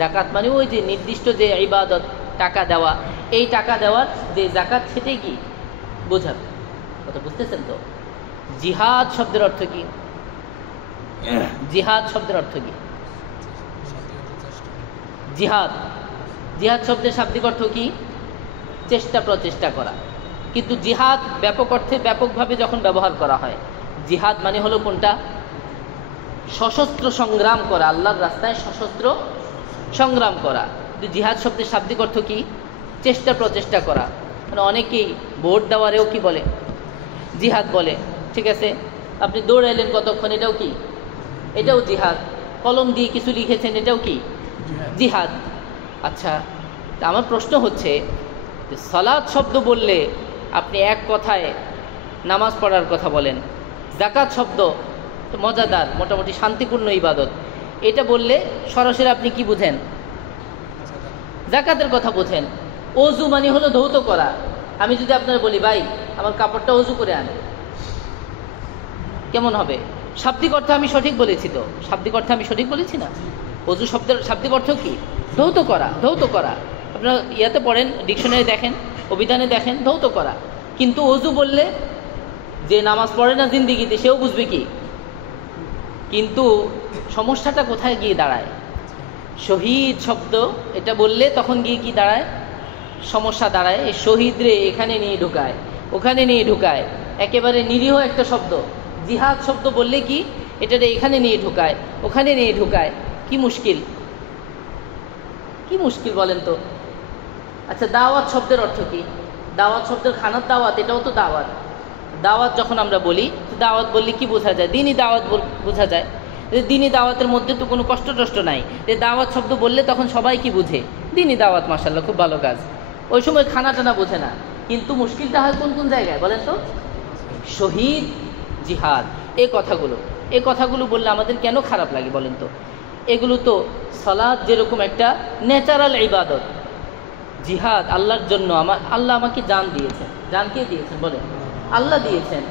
যাকাত মানে ওই যে নির্দিষ্ট যে ইবাদত, টাকা দেওয়া, এই টাকা দেওয়ার যে যাকাত সেটাই কি বোঝাবে। কথা বুঝতেছেন তো? জিহাদ শব্দের অর্থ কি? জিহাদ শব্দের অর্থ কি? জিহাদ, জিহাদ শব্দের শাব্দিক অর্থ কি? চেষ্টা, প্রচেষ্টা করা। কিন্তু জিহাদ ব্যাপক অর্থে ব্যাপকভাবে যখন ব্যবহার করা হয়, জিহাদ মানে হলো কোনটা? সশস্ত্র সংগ্রাম করা, আল্লাহর রাস্তায় সশস্ত্র সংগ্রাম করা। কিন্তু জিহাদ শব্দের শাব্দিক অর্থ কি? চেষ্টা, প্রচেষ্টা করা। মানে অনেকেই ভোট দেওয়ারেও কি বলে? জিহাদ বলে। ঠিক আছে, আপনি দৌড়াইলেন কতক্ষণ, এটাও কি? এটাও জিহাদ। কলম দিয়ে কিছু লিখেছেন, এটাও কি? জিহাদ। আচ্ছা, তা আমার প্রশ্ন হচ্ছে যে সালাত শব্দ বললে আপনি এক কথায় নামাজ পড়ার কথা বলেন, যাকাত শব্দ তো মজাদার, মোটামুটি শান্তিপূর্ণ ইবাদত, এটা বললে সরাসরি আপনি কি বুঝেন? যাকাতের কথা বোঝেন। অজু মানে হলো ধৌত করা। আমি যদি আপনারা বলি, ভাই আমার কাপড়টা অজু করে আনে, কেমন হবে? শাব্দিক অর্থ আমি সঠিক বলেছি তো? শাব্দিক অর্থ আমি সঠিক বলেছি না? অজু শব্দের শাব্দিক অর্থ কি? ধৌত করা, ধৌত করা। আপনারা ইয়াতে পড়েন, ডিকশনারি দেখেন, অভিধানে দেখেন, ধৌত করা। কিন্তু অজু বললে যে নামাজ পড়ে না জিন্দিগিতে, সেও বুঝবে কি? কিন্তু সমস্যাটা কোথায় গিয়ে দাঁড়ায়? শহীদ শব্দ এটা বললে তখন গিয়ে কি দাঁড়ায়? সমস্যা দাঁড়ায়। এই শহীদ রে এখানে নিয়ে ঢুকায়, ওখানে নিয়ে ঢুকায়, একেবারে নিরীহ একটা শব্দ। জিহাদ শব্দ বললে কি এটারে এখানে নিয়ে ঢুকায়, ওখানে নিয়ে ঢুকায়। কি মুশকিল, কি মুশকিল বলেন তো? আচ্ছা, দাওয়াত শব্দের অর্থ কি? দাওয়াত শব্দের খানার দাওয়াত, এটাও তো দাওয়াত। দাওয়াত যখন আমরা বলি, দাওয়াত বললে কি বোঝা যায়? দিনই দাওয়াত বোঝা যায়। দিনই দাওয়াতের মধ্যে তো কোনো কষ্ট টষ্ট নাই। যে দাওয়াত শব্দ বললে তখন সবাই কি বুঝে? দিনই দাওয়াত, মাশাআল্লাহ, খুব ভালো কাজ। ওই সময় খানা টানা বোঝে না। কিন্তু মুশকিলটা হয় কোন কোন জায়গায় বলেন তো? শহীদ, জিহাদ, এই কথাগুলো বললে আমাদের কেন খারাপ লাগে বলেন তো? এগুলো তো সালাত যেরকম একটা ন্যাচারাল ইবাদত, জিহাদ আল্লাহর জন্য। আল্লাহ আমাকে জান দিয়েছেন। জান কে দিয়েছেন বলেন? আল্লাহ দিয়েছেন।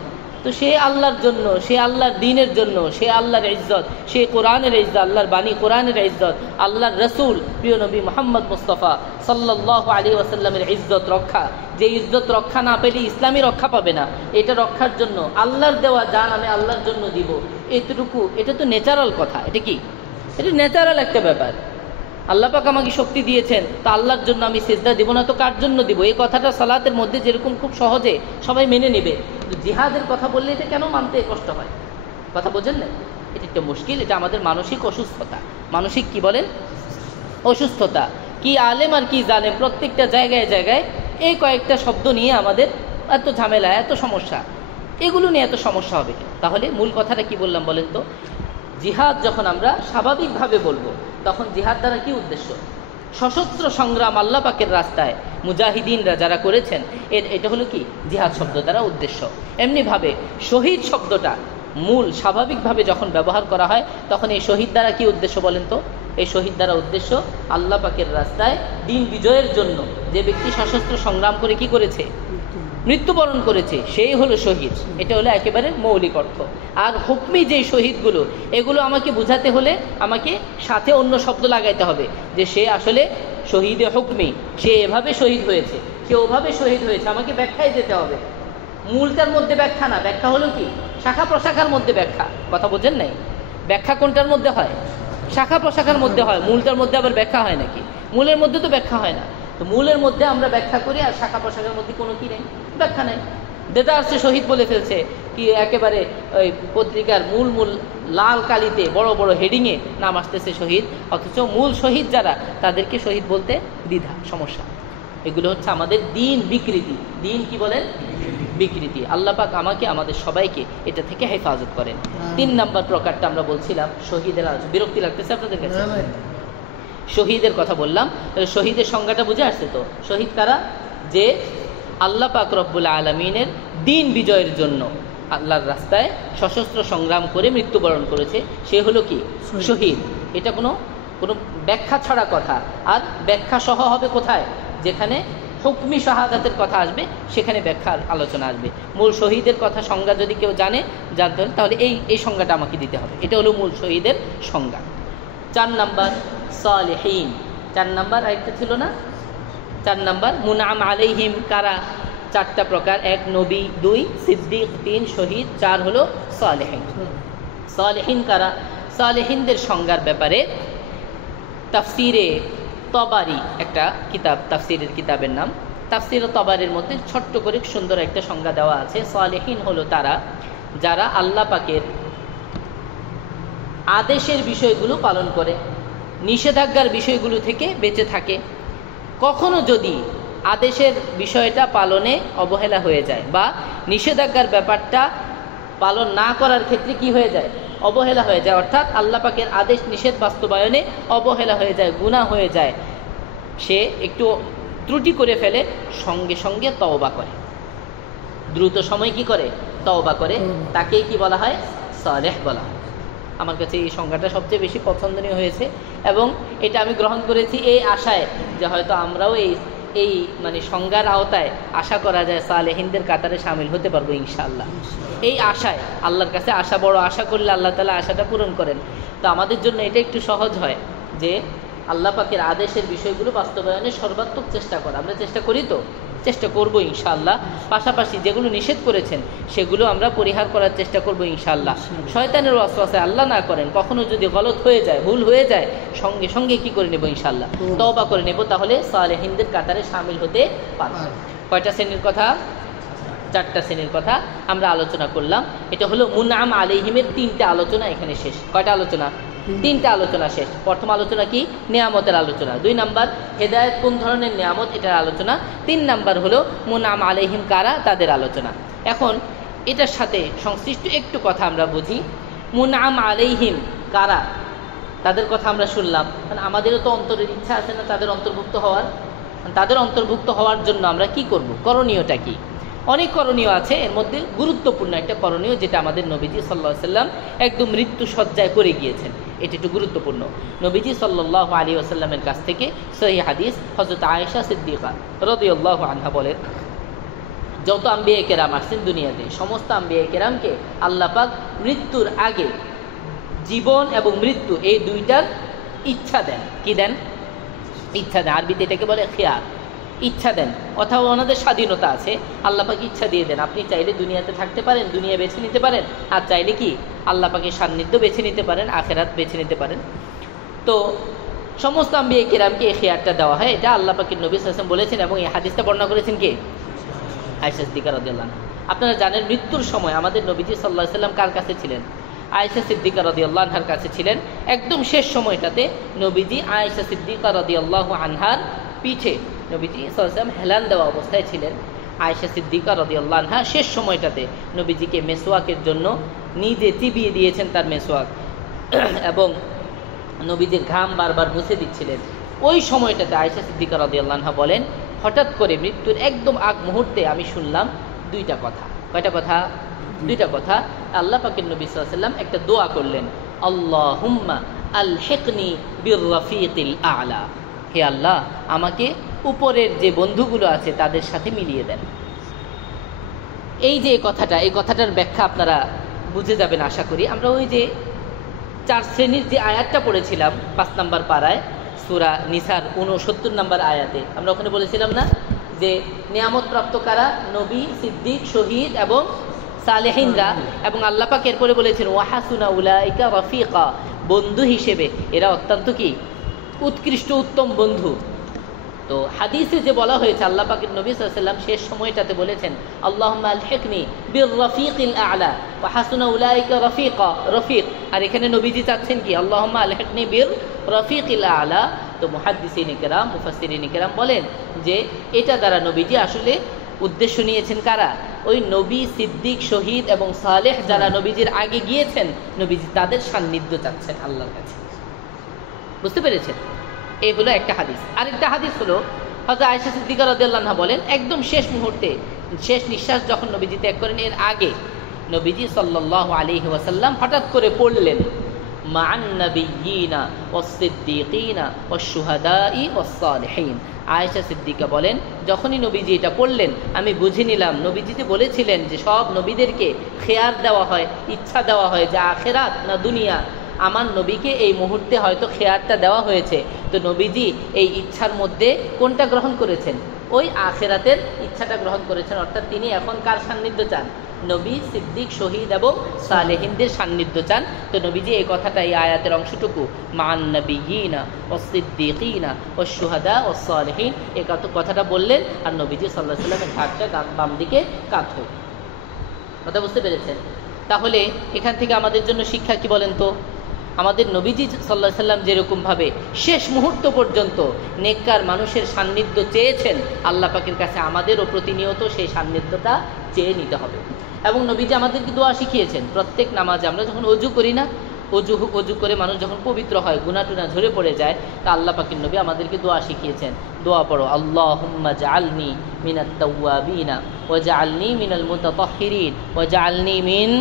তো সে আল্লাহর জন্য, সে আল্লাহর দ্বীনের জন্য, সে আল্লাহর ইজ্জত, সে কোরআনের ইজ্জত, আল্লাহর বাণী কোরআনের ইজ্জত, আল্লাহর রসুল প্রিয় নবী মুহাম্মদ মুস্তাফা সাল্লাল্লাহু আলাইহি ওয়াসাল্লামের ইজ্জত রক্ষা। যে ইজ্জত রক্ষা না পেলে ইসলামী রক্ষা পাবে না, এটা রক্ষার জন্য আল্লাহর দেওয়া জান আমি আল্লাহর জন্য দিব, এতটুকু। এটা তো ন্যাচারাল কথা। এটা কি? এটা ন্যাচারাল একটা ব্যাপার। আল্লাহ পাক আমাকে শক্তি দিয়েছেন, তো আল্লাহর জন্য আমি সিজদা দিব না তো কার জন্য দিব? এই কথাটা সালাতের মধ্যে যেরকম খুব সহজে সবাই মেনে নেবে, কিন্তু জিহাদের কথা বললে এটা কেন মানতে কষ্ট হয়? কথা বোঝেন না? এটা একটা মুশকিল। এটা আমাদের মানসিক অসুস্থতা। মানসিক কি বলেন? অসুস্থতা। কি আলেম আর কি জালেম, প্রত্যেকটা জায়গায় জায়গায় এই কয়েকটা শব্দ নিয়ে আমাদের এত ঝামেলা, এত সমস্যা। এগুলো নিয়ে এত সমস্যা হবে কেন? তাহলে মূল কথাটা কি বললাম বলেন তো? জিহাদ যখন আমরা স্বাভাবিকভাবে বলবো, তখন জিহাদ দ্বারা কি উদ্দেশ্য? সশস্ত্র সংগ্রাম আল্লাহ পাকের রাস্তায় মুজাহিদিনরা যারা করেছেন, এটা হলো কি জিহাদ শব্দ দ্বারা উদ্দেশ্য। এমনিভাবে শহীদ শব্দটা মূল স্বাভাবিকভাবে যখন ব্যবহার করা হয়, তখন এই শহীদ দ্বারা কি উদ্দেশ্য বলেন তো? এই শহীদ দ্বারা উদ্দেশ্য আল্লাহ পাকের রাস্তায় দিন বিজয়ের জন্য যে ব্যক্তি সশস্ত্র সংগ্রাম করে কি করেছে? মৃত্যুবরণ করেছে, সেই হলো শহীদ। এটা হলো একেবারে মৌলিক অর্থ। আর হুকমি যে শহীদগুলো, এগুলো আমাকে বোঝাতে হলে আমাকে সাথে অন্য শব্দ লাগাইতে হবে, যে সে আসলে শহীদে হুকমি, সে এভাবে শহীদ হয়েছে, সে ওভাবে শহীদ হয়েছে। আমাকে ব্যাখ্যায় যেতে হবে। মূলটার মধ্যে ব্যাখ্যা না, ব্যাখ্যা হলো কি শাখা প্রশাখার মধ্যে ব্যাখ্যা। কথা বোঝেন নাই? ব্যাখ্যা কোনটার মধ্যে হয়? শাখা প্রশাখার মধ্যে হয়, মূলটার মধ্যে আবার ব্যাখ্যা হয় নাকি? মূলের মধ্যে তো ব্যাখ্যা হয় না। তো মূলের মধ্যে আমরা ব্যাখ্যা করি, আর শাখা প্রশাখার মধ্যে কোনো কি নেই, ব্যাখ্যা নেই। দেদা আসছে শহীদ বলে ফেলছে, কি একেবারে ওই পত্রিকার মূল লাল কালিতে বড় বড় হেডিংয়ে নাম আসতেছে শহীদ, অথচ মূল শহীদ যারা তাদেরকে শহীদ বলতে দ্বিধা, সমস্যা। এগুলো হচ্ছে আমাদের দিন বিকৃতি। দিন কি বলেন? বিকৃতি। আল্লাহ পাক আমাকে আমাদের সবাইকে এটা থেকে হেফাজত করেন। 3 নম্বর প্রকারটা আমরা বলছিলাম শহীদের। বিরক্তি লাগতেছে আপনাদের কাছে? শহীদের কথা বললাম, শহীদের সংজ্ঞাটা বুঝে আসছে তো? শহীদ কারা? যে আল্লাহ পাক রব্বুল আলামিনের দিন বিজয়ের জন্য আল্লাহর রাস্তায় সশস্ত্র সংগ্রাম করে মৃত্যুবরণ করেছে, সে হলো কি শহীদ। এটা কোনো ব্যাখ্যা ছাড়া কথা। আর ব্যাখ্যা সহ হবে কোথায়? যেখানে হুকমি শাহাদাতের কথা আসবে সেখানে ব্যাখ্যার আলোচনা আসবে। মূল শহীদের কথা সংজ্ঞা যদি কেউ জানতে হলে তাহলে এই সংজ্ঞাটা আমাকে দিতে হবে। এটা হলো মূল শহীদের সংজ্ঞা। 4 নাম্বার সালেহীন। 4 নাম্বার আরেকটা ছিল না? 4 নাম্বার মুনআম আলাইহিম কারা? 4টা প্রকার। 1 নবী, 2 সিদ্দিক, 3 শহীদ, 4 হলো সালেহীন। সালেহীন কারা? সালেহীনদের সংজ্ঞার ব্যাপারে তাফসিরে তবারি একটা কিতাব, তাফসিরের কিতাবের নাম তাফসিরে তবারির মধ্যে ছোট্ট করে সুন্দর একটা সংজ্ঞা দেওয়া আছে। সালেহীন হলো তারা যারা আল্লাহ পাকের আদেশের বিষয়গুলো পালন করে, নিষেধাজ্ঞার বিষয়গুলো থেকে বেঁচে থাকে। কখনো যদি আদেশের বিষয়টা পালনে অবহেলা হয়ে যায় বা নিষেধাজ্ঞার ব্যাপারটা পালন না করার ক্ষেত্রে কি হয়ে যায়? অবহেলা হয়ে যায়। অর্থাৎ আল্লাহ পাকের আদেশ নিষেধ বাস্তবায়নে অবহেলা হয়ে যায়, গুনাহ হয়ে যায়, সে একটু ত্রুটি করে ফেলে, সঙ্গে সঙ্গে তওবা করে, দ্রুত সময় কি করে? তওবা করে। তাকেই কি বলা হয়? সালেহ বলা হয়। আমার কাছে এই সংজ্ঞাটা সবচেয়ে বেশি পছন্দনীয় হয়েছে এবং এটা আমি গ্রহণ করেছি এই আশায় যে হয়তো আমরাও এই মানে সংজ্ঞার আওতায় আশা করা যায় সালেহীনদের কাতারে শামিল হতে পারবো ইনশাআল্লাহ। এই আশায়, আল্লাহর কাছে আশা, বড় আশা করলে আল্লাহ তাআলা আশাটা পূরণ করেন। তো আমাদের জন্য এটা একটু সহজ হয় যে আল্লাহ পাকের আদেশের বিষয়গুলো বাস্তবায়নের সর্বাত্মক চেষ্টা করা। আমরা চেষ্টা করি তো? চেষ্টা করবো ইনশাআল্লাহ। পাশাপাশি যেগুলো নিষেধ করেছেন সেগুলো আমরা পরিহার করার চেষ্টা করবো ইনশাআল্লাহ। শয়তানের ওয়াসওয়াসায় আল্লাহ না করেন কখনো যদি গলত হয়ে যায়, ভুল হয়ে যায়, সঙ্গে সঙ্গে কি করে নেব? ইনশাআল্লাহ তওবা করে নেব। তাহলে সালেহীনদের কাতারে শামিল হতে পারব। কয়টা শ্রেণীর কথা? 4টা শ্রেণীর কথা আমরা আলোচনা করলাম। এটা হলো মুনআম আলাইহিমের 3টা আলোচনা এখানে শেষ। কয়টা আলোচনা? 3টা আলোচনা শেষ। প্রথম আলোচনা কি? নেয়ামতের আলোচনা। 2 নাম্বার হেদায়েত কোন ধরনের নেয়ামত, এটার আলোচনা। 3 নাম্বার হলো মুনআম আলাইহিম কারা, তাদের আলোচনা। এখন এটার সাথে সংশ্লিষ্ট একটু কথা আমরা বুঝি। মুনআম আলাইহিম কারা, তাদের কথা আমরা শুনলাম, কারণ আমাদেরও তো অন্তরের ইচ্ছা আছে না তাদের অন্তর্ভুক্ত হওয়ার। তাদের অন্তর্ভুক্ত হওয়ার জন্য আমরা কি করব? করণীয়টা কি? অনেক করণীয় আছে, এর মধ্যে গুরুত্বপূর্ণ একটা করণীয় যেটা আমাদের নবীজি সাল্লাল্লাহু আলাইহি ওয়াসাল্লাম একদম মৃত্যু সজ্জায় করে গিয়েছেন, এটা একটু গুরুত্বপূর্ণ। নবীজি সাল্লাল্লাহু আলাইহি ওয়াসাল্লামের কাছ থেকে সহিহ হাদিস, হযরত আয়েশা সিদ্দিকা রাদিয়াল্লাহু আনহা বলেন, যত আম্বিয়া কেরাম আসছেন দুনিয়াতে, সমস্ত আম্বিয়া কেরামকে আল্লাহ পাক মৃত্যুর আগে জীবন এবং মৃত্যু এই দুইটার ইচ্ছা দেন। কি দেন? ইচ্ছা দেন। আরবিতে এটাকে বলে খিয়ার, ইচ্ছা দেন। অথবা ওনাদের স্বাধীনতা আছে, আল্লাহ পাক ইচ্ছা দিয়ে দেন। আপনি চাইলে দুনিয়াতে থাকতে পারেন, দুনিয়া বেছে নিতে পারেন, আর চাইলে কি আল্লাহ পাকের সান্নিধ্য বেছে নিতে পারেন, আখেরাত বেছে নিতে পারেন। তো সমস্ত আম্বিয়া কিরামকে এই খিয়ারটা দেওয়া হয়। এটা আল্লাহ পাকের নবী সাল্লাল্লাহু আলাইহি ওয়াসাল্লাম বলেছেন এবং এই হাদিসটা বর্ণনা করেছেন কে? আয়েশা সিদ্দিকা রাদিয়াল্লাহু আনহা। আপনারা জানেন মৃত্যুর সময় আমাদের নবীজি সাল্লাল্লাহু আলাইহি ওয়াসাল্লাম কার কাছে ছিলেন? আয়েশা সিদ্দিকা রাদিয়াল্লাহু আনহার কাছে ছিলেন। একদম শেষ সময়টাতে নবীজি আয়েশা সিদ্দিকা রাদিয়াল্লাহু আনহার পিঠে নবীজি সাল্লাল্লাহু আলাইহি ওয়াসাল্লাম হেলান দেওয়া অবস্থায় ছিলেন। আয়েশা সিদ্দিকা রাদিয়াল্লাহু আনহা শেষ সময়টাতে নবীজিকে মেসওয়াকের জন্য নিজে চিবিয়ে দিয়েছেন তার মেসওয়াক, এবং নবীজির ঘাম বারবার মুছে দিচ্ছিলেন। ওই সময়টাতে আয়েশা সিদ্দিকা রাদিয়াল্লাহু আনহা বলেন, হঠাৎ করে মৃত্যুর একদম আগ মুহূর্তে আমি শুনলাম 2টা কথা। কয়টা কথা? 2টা কথা। আল্লাহ পাকের নবী সাল্লাল্লাহু আলাইহি ওয়াসাল্লাম একটা দোয়া করলেন, আল্লাহুম্মা আলহিকনি বির-রাফিকিল আ'লা, হে আল্লাহ আমাকে উপরের যে বন্ধুগুলো আছে তাদের সাথে মিলিয়ে দেন। এই যে কথাটা, এই কথাটার ব্যাখ্যা আপনারা বুঝে যাবেন আশা করি। আমরা ওই যে 4 শ্রেণীর যে আয়াতটা পড়েছিলাম 5 নম্বর পারায় সূরা নিসার 69 নম্বর আয়াতে, আমরা ওখানে বলেছিলাম না যে নিয়ামত প্রাপ্ত কারা? নবী, সিদ্দিক, শহীদ এবং সালেহিনরা। এবং আল্লাহ পাক এরপরে বলেছেন ওয়াহাসুনা উলাইকা রাফিকা, বন্ধু হিসেবে এরা অত্যন্ত কি উৎকৃষ্ট উত্তম বন্ধু। তো হাদিসে যে বলা হয়েছে আল্লাহ পাকের নবী সাল্লাল্লাহু আলাইহি ওয়াসাল্লাম শেষ সময়টাতে বলেছেন আল্লাহুম্মা আলহিকনি বির রাফিকিল আ'লা ওয়া হাসুনা উলাইকা রফিক। আর এখানে নবীজি চাচ্ছেন কি আল্লাহুম্মা আলহিকনি বির রাফিকিল আ'লা। তো মুহাদ্দিসিনে কেরাম মুফাসসিরিনে কেরাম বলেন যে এটা দ্বারা নবীজি আসলে উদ্দেশ্য নিয়েছেন কারা? ওই নবী, সিদ্দিক, শহীদ এবং সালেহ যারা নবীজির আগে গিয়েছেন, নবীজি তাদের সান্নিধ্য চাচ্ছেন আল্লাহর কাছে। বুঝতে পেরেছেন? এই হলো একটা হাদিস। আরেকটা হাদিস হলো হযরত আয়েশা সিদ্দিকা রাদিয়াল্লাহু আনহা বলেন একদম শেষ মুহূর্তে, শেষ নিঃশ্বাস যখন নবীজি ত্যাগ করেন, এর আগে নবীজি সাল্লাল্লাহু আলাইহি ওয়াসাল্লাম হঠাৎ করে পড়লেন মা'আন নাবিয়্যিনা ওয়াস-সিদ্দীকিনা ওয়াশ-শুহাদাই ওয়াস-সালিহিন। আয়েশা সিদ্দিকা বলেন যখনই নবীজি এটা পড়লেন আমি বুঝে নিলাম নবীজি যে বলেছিলেন যে সব নবীদেরকে খেয়ার দেওয়া হয়, ইচ্ছা দেওয়া হয় যে আখিরাত না দুনিয়া, আমার নবীকে এই মুহূর্তে হয়তো খেয়ারটা দেওয়া হয়েছে। তো নবীজি এই ইচ্ছার মধ্যে কোনটা গ্রহণ করেছেন? ওই আখিরাতের ইচ্ছাটা গ্রহণ করেছেন। অর্থাৎ তিনি এখন কার সান্নিধ্য চান? নবী, সিদ্দিক, শহীদ এবং সালেহিনদের সান্নিধ্য চান। তো নবীজি এই কথাটা, এই আয়াতের অংশটুকু মান নাবিয়িনা ওয়াস-সিদ্দীকিনা ওয়াশ-শুহাদা ওয়াস-সালিহিন এই কথাটা বললেন। আর নবীজি সাল্লাল্লাহু আলাইহি ওয়াসাল্লামের ঘাটটা বাম দিকে কাত হল। কথা বুঝতে পেরেছেন? তাহলে এখান থেকে আমাদের জন্য শিক্ষা কি বলেন তো? আমাদের নবীজি সাল্লাল্লাহু আলাইহি ওয়াসাল্লাম যেরকমভাবে শেষ মুহূর্ত পর্যন্ত নেককার মানুষের সান্নিধ্য চেয়েছেন আল্লাহ পাকের কাছে, আমাদেরও প্রতিনিয়ত সেই সান্নিধ্যটা চেয়ে নিতে হবে। এবং নবীজি আমাদেরকে দোয়া শিখিয়েছেন প্রত্যেক নামাজে। আমরা যখন অজু করি না, অজু করে মানুষ যখন পবিত্র হয়, গুনাহ টুনা ঝরে পড়ে যায়, তা আল্লাহ পাকের নবী আমাদেরকে দোয়া শিখিয়েছেন। দোয়া পড়ো আল্লাহুম্মা জাআলনি মিনাত তাওয়াবিনা ওয়া জাআলনি মিনাল মুতাতাহহিরিন ওয়া জাআলনি মিন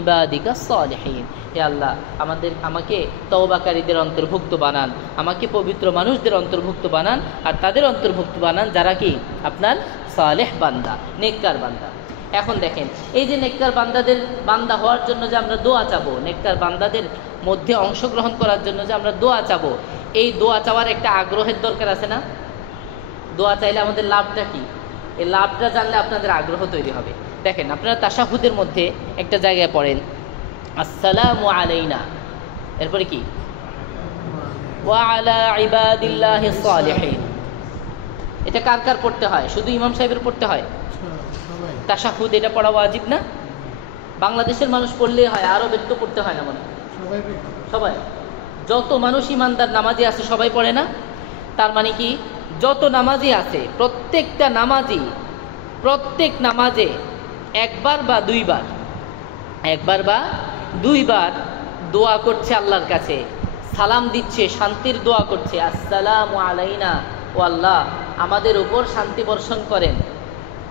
ইবাদিকা সালিহিন। হে আল্লাহ, আমাকে তওবাকারীদের অন্তর্ভুক্ত বানান, আমাকে পবিত্র মানুষদের অন্তর্ভুক্ত বানান, আর তাদের অন্তর্ভুক্ত বানান যারা কি আপনার সালেহ বান্দা, নেককার বান্দা। এখন দেখেন, এই যে নেককার বান্দাদের বান্দা হওয়ার জন্য যে আমরা দোয়া চাবো, নেককার বান্দাদের মধ্যে অংশগ্রহণ করার জন্য যে আমরা দোয়া চাবো, এই দোয়া চাওয়ার একটা আগ্রহের দরকার আছে না? দোয়া চাইলে আমাদের লাভটা কি? এই লাভটা জানলে আপনাদের আগ্রহ তৈরি হবে। দেখেন, আপনারা তাশাহুদের মধ্যে একটা জায়গায় পড়েন আসসালামু আলাইনা, এরপরে কি ওয়া আলা ইবাদিল্লাহিস সালিহিন। এটা কার কার পড়তে হয়? শুধু ইমাম সাহেবের পড়তে হয়? তাশাহুদ এটা পড়া ওয়াজিব না? বাংলাদেশের মানুষ পড়লেই হয়, আরবের তো পড়তে হয় না মনে হয়? সবাই, যত মানুষ ইমানদার নামাজি আছে সবাই পড়ে না? তার মানে কি, যত নামাজি আছে প্রত্যেক নামাজে একবার বা দুইবার দোয়া করছে আল্লাহর কাছে, সালাম দিচ্ছে, শান্তির দোয়া করছে, আসসালামু আলাইনা, ও আল্লাহ আমাদের উপর শান্তি বর্ষণ করেন,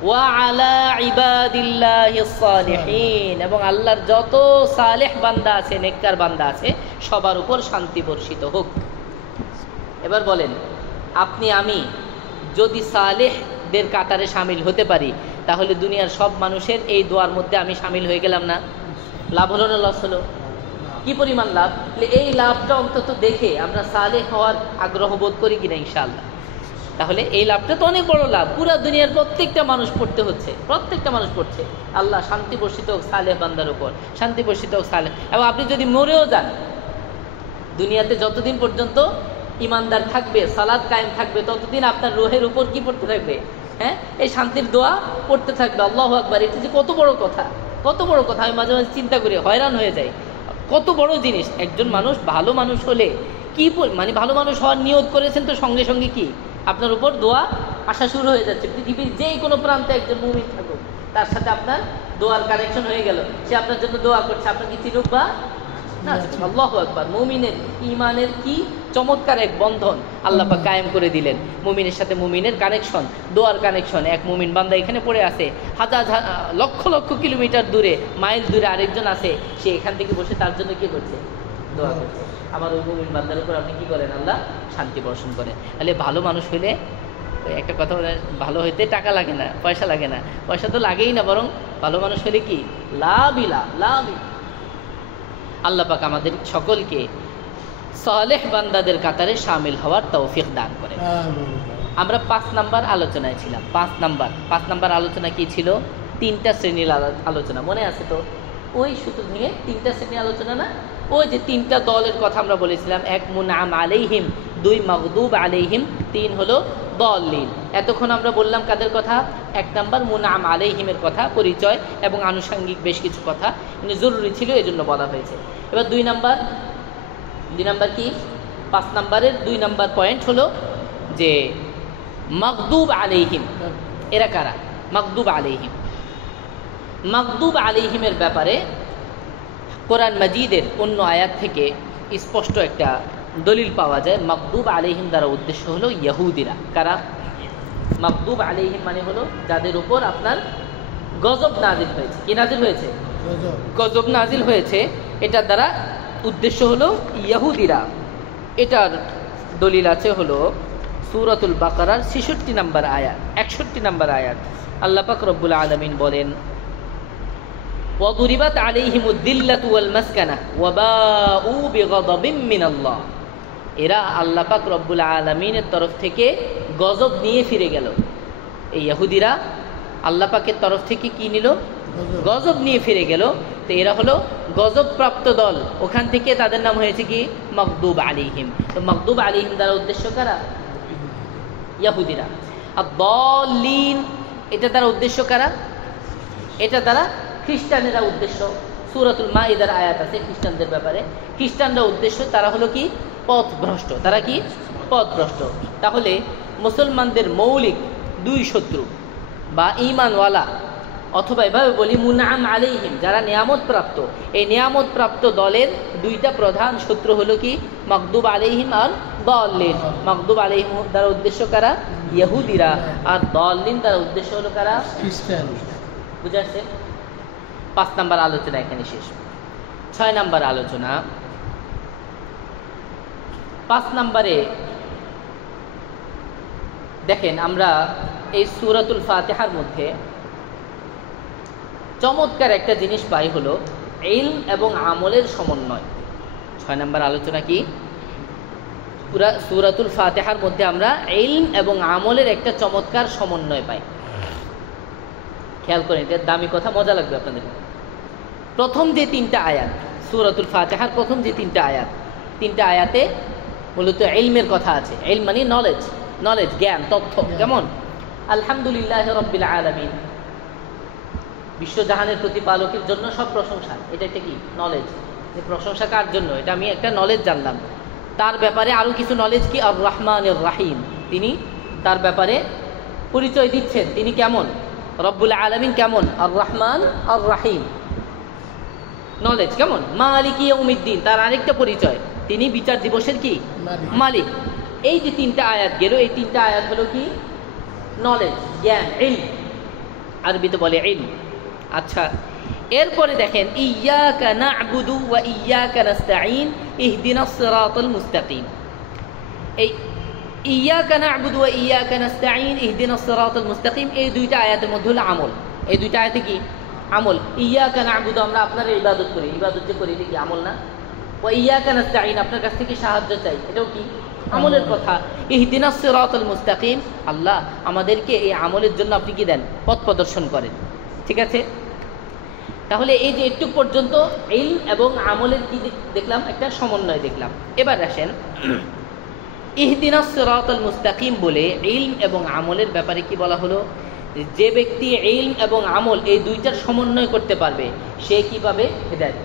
ওয়া আলা ইবাদিল্লাহিস সালিহিন, এবং আল্লাহর যত সালেহ বান্দা আছে, নেককার বান্দা আছে, সবার উপর শান্তি বর্ষিত হোক। এবার বলেন, আপনি আমি যদি সালেহদের কাতারে শামিল হতে পারি, তাহলে দুনিয়ার সব মানুষের এই দোয়ার মধ্যে আমি শামিল হয়ে গেলাম না? লাভ হলো না লস হলো? কি পরিমাণ লাভ! এই লাভটা অন্তত দেখে আমরা সালেহ হওয়ার আগ্রহ বোধ করি কিনা ইনশাআল্লাহ। তাহলে এই লাভটা তো অনেক বড় লাভ, পুরা দুনিয়ার প্রত্যেকটা মানুষ পড়তে হচ্ছে, প্রত্যেকটা মানুষ পড়ছে আল্লাহ শান্তি বর্ষিত হোক সালেহ বান্দার উপর, শান্তি বর্ষিত হোক সালেহ। এবং আপনি যদি মরেও যান, দুনিয়াতে যতদিন পর্যন্ত ইমানদার থাকবে, সালাত কায়েম থাকবে, ততদিন আপনার রুহের উপর কি পড়তে থাকবে? হ্যাঁ, এই শান্তির দোয়া পড়তে থাকবে। আল্লাহু আকবার! এটা যে কত বড় কথা, কত বড় কথা! আমি মাঝে মাঝে চিন্তা করি, হয়রান হয়ে যাই, কত বড় জিনিস। একজন মানুষ ভালো মানুষ হলে কি মানে ভালো মানুষ হওয়ার নিয়ত করেছেন, তো সঙ্গে সঙ্গে কি আপনার উপর দোয়া আসা শুরু হয়ে যাচ্ছে। পৃথিবীর যে কোনো প্রান্তে একজন মুমিন থাকুক, তার সাথে আপনার দোয়ার কানেকশন হয়ে গেল, সে আপনার জন্য দোয়া করছে, আপনার কি চিনুক বা না? আল্লাহু আকবার! মুমিনের ইমানের কি চমৎকার এক বন্ধন আল্লাহ পাক কায়েম করে দিলেন। মুমিনের সাথে মুমিনের কানেকশন, দোয়ার কানেকশন। এক মুমিন বান্দা এখানে পড়ে আছে, হাজার লক্ষ লক্ষ কিলোমিটার দূরে, মাইল দূরে আরেকজন আছে, সে এখান থেকে বসে তার জন্য কি করছে? দোয়া করছে। আমার ওই মুমিন বান্দার উপর আপনি কি করেন? আল্লাহ শান্তি বর্ষণ করেন। তাহলে ভালো মানুষ হইলে, একটা কথা বলে, ভালো হইতে টাকা লাগে না, পয়সা লাগে না, পয়সা তো লাগেই না, বরং ভালো মানুষ হলে কি লাভই লাভ। আল্লাহ পাক আমাদের সকলকে সালেহ বান্দাদের কাতারে শামিল হওয়ার তৌফিক দান করে। আমরা 5 নাম্বার আলোচনায় ছিলাম। 5 নাম্বার আলোচনা কি ছিল? 3টা শ্রেণীর আলোচনা, মনে আছে তো? ওই সূত্র নিয়ে 3টা শ্রেণীর আলোচনা না? ওই যে তিনটা দলের কথা আমরা বলেছিলাম, এক মুনআম আলাইহিম, দুই মাগদুব আলাইহিম, তিন হলো দাল্লিন। এতক্ষণ আমরা বললাম কাদের কথা? এক নাম্বার মুনআম আলাইহিমের কথা, পরিচয় এবং আনুষঙ্গিক বেশ কিছু কথা, কিন্তু জরুরি ছিল এজন্য বলা হয়েছে। এবার দুই নাম্বার কি? 5 নাম্বারের 2 নাম্বার পয়েন্ট হলো যে মাগদুব আলাইহিম, এরা কারা? মাগদুব আলাইহিম, মাগদুব আলাইহিমের ব্যাপারে কোরআন মাজিদের অন্য আয়াত থেকে স্পষ্ট একটা দলিল পাওয়া যায়। মাগদুব আলাইহিম দ্বারা উদ্দেশ্য হলো ইহুদিরা। কারা? মাগদুব আলাইহিম মানে হলো যাদের উপর আপনার গজব নাজিল হয়েছে। কি নাজিল হয়েছে? গজব নাজিল হয়েছে। এটার দ্বারা উদ্দেশ্য হলো ইহুদিরা। এটার দলিল আছে হলো সূরাতুল বাকারার 66 নম্বর আয়াত, 61 নম্বর আয়াত। আল্লাহ পাক রব্বুল আলামিন বলেন, وضربت عليهم الذلة والمسكنة وباءوا بغضب من الله। এরা আল্লাহ পাক রব্বুল আলামিনের তরফ থেকে গজব নিয়ে ফিরে গেল। এই ইহুদিরা আল্লাহ পাকের তরফ থেকে কি নিল? গজব নিয়ে ফিরে গেল। তো এরা হলো গজব প্রাপ্ত দল। ওখান থেকে তাদের নাম হয়েছে কি? মাগদুব আলাইহিম। তো মাগদুব আলাইহিম দ্বারা উদ্দেশ্য কারা? ইহুদিরা। আর দাল্লিন, এটা দ্বারা উদ্দেশ্য কারা? এটা দ্বারা খ্রিস্টানেরা উদ্দেশ্য। সূরাতুল মাইদার আয়াত আছে খ্রিস্টানদের ব্যাপারে। খ্রিস্টানরা উদ্দেশ্য, তারা হলো কি? পথভ্রষ্ট। তারা কি? পথভ্রষ্ট। তাহলে মুসলমানদের মৌলিক 2 শত্রু বা ঈমানওয়ালা, অথবা এভাবে বলি মুনআম আলাইহিম, যারা নিয়ামত প্রাপ্ত, এই নিয়ামত প্রাপ্ত দলের 2টা প্রধান শত্রু হলো কি? মাগদুব আলাইহিম আর দাল্লিন। মাগদুব আলাইহিম দ্বারা উদ্দেশ্য কারা? ইহুদিরা। আর দাল্লিন দ্বারা উদ্দেশ্য হলো কারা? খ্রিস্টান। বুঝে আসছে? 5 নাম্বার আলোচনা এখানে শেষ। 6 নাম্বার আলোচনা। 5 নাম্বারে দেখেন, আমরা এই সূরাতুল ফাতিহার মধ্যে চমৎকার একটা জিনিস পাই, হলো ইলম এবং আমলের সমন্বয়। 6 নাম্বার আলোচনা কি? পুরা সূরাতুল ফাতিহার মধ্যে আমরা ইলম এবং আমলের একটা চমৎকার সমন্বয় পাই। খেয়াল করেন, এটা দামি কথা, মজা লাগবে আপনাদের। প্রথম যে 3টা আয়াত, সূরাতুল ফাতিহার প্রথম যে 3টা আয়াত, 3টা আয়াতে মূলত ইলমের কথা আছে। ইলম মানে নলেজ, জ্ঞান, তথ্য। যেমন আলহামদুলিল্লাহ রাব্বিল আলামিন, বিশ্বজাহানের প্রতিপালকের জন্য সব প্রশংসা। এটা একটা কি? নলেজ। যে প্রশংসা কার জন্য, এটা আমি একটা নলেজ জানলাম। তার ব্যাপারে আরো কিছু নলেজ কি? আর রহমানির রাহিম, তিনি তার ব্যাপারে পরিচয় দিচ্ছেন। তিনি কেমন? রব্বুল আলামিন কেমন? আর রহমান আর রাহিম, নলেজ কেমন? মালিক ইয়াউমিদ্দিন, তার আরেকটা পরিচয়, তিনি বিচার দিবসের কি? মালিক। এই যে 3টা আয়াত গেল, এই 3টা আয়াত হলো কি? নলেজ, জ্ঞান, ইলম, আরবিতে বলে ইলম। আচ্ছা, এরপরে দেখেন ইয়্যাকা না'বুদু ওয়া ইয়্যাকা নাস্তাঈন ইহদিনাস সিরাতাল মুস্তাকিম। এই ইয়্যাকা না'বুদু ওয়া ইয়্যাকা নাস্তাঈন ইহদিনাস সিরাতাল মুস্তাকিম, এই 2টা আয়াতের মধ্যে হলো আমল। এই 2টা আয়াতে কি? আমল। ইয়্যাকা না'বুদু, আমরা আপনার ইবাদত করি, ইবাদত যে করি, এটা কি আমল না? ওয়া ইয়্যাকা নাস্তাঈন, আপনার কাছ থেকে সাহায্য চাই, এটাও কি? আমলের কথা। ইহদিনাস সিরাতাল মুস্তাকিম, আল্লাহ আমাদেরকে এই আমলের জন্য আপনি কি দেন? পথ প্রদর্শন করেন। ঠিক আছে? তাহলে এই যে একটু পর্যন্ত ইলম এবং আমলের কি দেখলাম? একটা সমন্বয় দেখলাম। এবার আসেন, ইহদিনাস সিরাতাল মুস্তাকিম বলে ইলম এবং আমলের ব্যাপারে কি বলা হলো? যে ব্যক্তি ইলম এবং আমল এই 2টার সমন্বয় করতে পারবে, সে কি পাবে? হিদায়াত।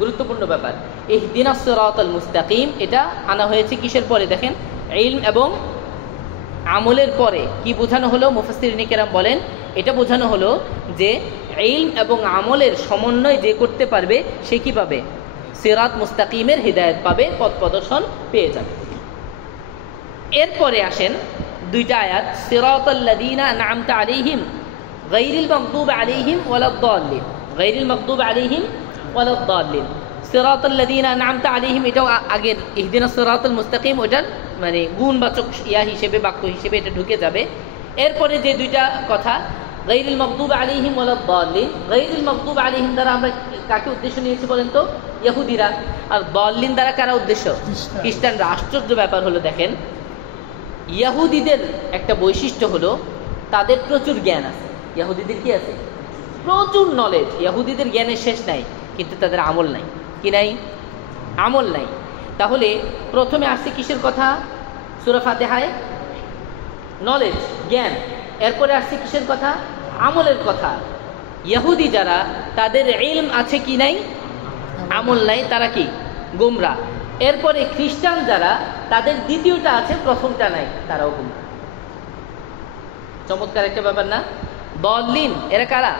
গুরুত্বপূর্ণ ব্যাপার। ইহদিনাস সিরাতাল মুস্তাকিম, এটা আনা হয়েছে কিসের পরে? দেখেন, ইলম এবং আমলের পরে। কি বোঝানো হলো? মুফাসসিরিনে কেরাম বলেন, এটা বোঝানো হলো যে ইলম এবং আমলের সমন্বয় যে করতে পারবে, সে কি পাবে? সিরাত মুস্তাকিমের হিদায়াত পাবে, পথ প্রদর্শন পেয়ে যাবে। এরপরে আসেন 2টা আয়াত, সিরাতাল্লাযীনা আন'আমতা আলাইহিম গায়রিল মাগদুবি আলাইহিম ওয়ালাদ-দাল্লিন, গায়রিল মাগদুবি আলাইহিম ওয়ালাদ-দাল্লিন। সিরাতাল্লাযীনা আন'আমতা আলাইহিম, এটাও আগের ইহদিনাস সিরাতাল মুস্তাকিম, ওটার মানে গুণবাচক হিসেবে, বাক্য হিসেবে এটা ঢুকে যাবে। এরপরে যে 2টা কথা, গায়রিল মাগদুবি আলাইহিম ওয়ালাদ-দাল্লিন, গায়রিল মাগদুবি আলাইহিম দ্বারা আমরা কাকে উদ্দেশ্য নিয়েছি বলেন তো? ইহুদিরা। আর দাল্লিন দ্বারা কারা উদ্দেশ্য? খ্রিস্টানরা। আশ্চর্য ব্যাপার হলো, দেখেন, ইহুদিদের একটা বৈশিষ্ট্য হলো তাদের প্রচুর জ্ঞান আছে। ইহুদিদের কি আছে? প্রচুর নলেজ। ইহুদিদের জ্ঞানের শেষ নাই, কিন্তু তাদের আমল নাই। কি নাই? আমল নাই। তাহলে প্রথমে আসছে কিসের কথা সূরা ফাতিহায়? নলেজ, জ্ঞান। এরপরে আসছে কিসের কথা? আমলের কথা। ইহুদি যারা, তাদের ইলম আছে কি নাই? আমল নাই, তারা কি? গোমরা। এরপরে খ্রিস্টান যারা, তাদের দ্বিতীয়টা আছে, প্রথমটা নাই, তারাও গোমরা। চমৎকার একটা ব্যাপার না? দলিন, এরা কারা?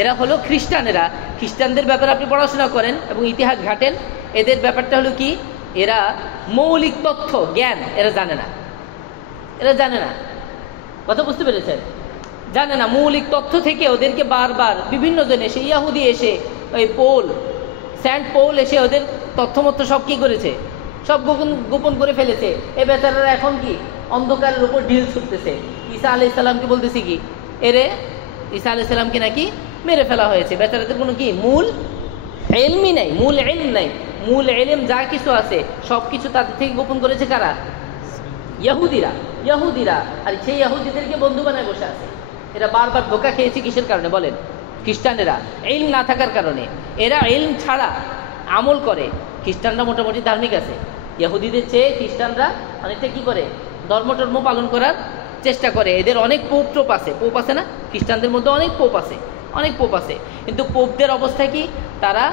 এরা হলো খ্রিস্টানেরা। খ্রিস্টানদের ব্যাপারে আপনি পড়াশোনা করেন এবং ইতিহাস ঘাটেন, এদের ব্যাপারটা হলো কি? এরা মৌলিক তথ্য জ্ঞান এরা জানে না। এরা জানে না, কথা বুঝতে পেরেছেন? জানে না। মৌলিক তথ্য থেকে ওদেরকে বারবার বিভিন্ন জন এসে, ইয়াহুদি এসে, ওই সেন্ট পৌল এসে ওদের তথ্যমত্য সব কি করেছে? সব গোপন করে ফেলেছে। এই বেচারারা এখন কি অন্ধকারের উপর ঢিল ছুটতেছে। ঈসা আলাইহিস সালামকে বলতেছি কি, এরে ঈসা আলাইহিস সালামকে নাকি মেরে ফেলা হয়েছে। বেচারাদের কোনো কি মূল ইলমই নাই, মূল ইলম নাই। মূল ইলম যা কিছু আছে সব কিছু তাদের থেকে গোপন করেছে কারা? ইহুদিরা। আর সেই ইহুদিদেরকে বন্ধু বানায় বসে আছে। এরা বারবার ধোঁকা খেয়েছে কিসের কারণে বলেন? খ্রিস্টানেরা ইলম না থাকার কারণে। এরা ইলম ছাড়া আমল করে। খ্রিস্টানরা মোটামুটি ধার্মিক আছে, ইহুদিদের চেয়ে খ্রিস্টানরা অনেকটা কি করে? ধর্ম পালন করার চেষ্টা করে। এদের অনেক পোপ আছে। পোপ আছে না? খ্রিস্টানদের মধ্যে অনেক পোপ আছে। কিন্তু পোপদের অবস্থা কি? তারা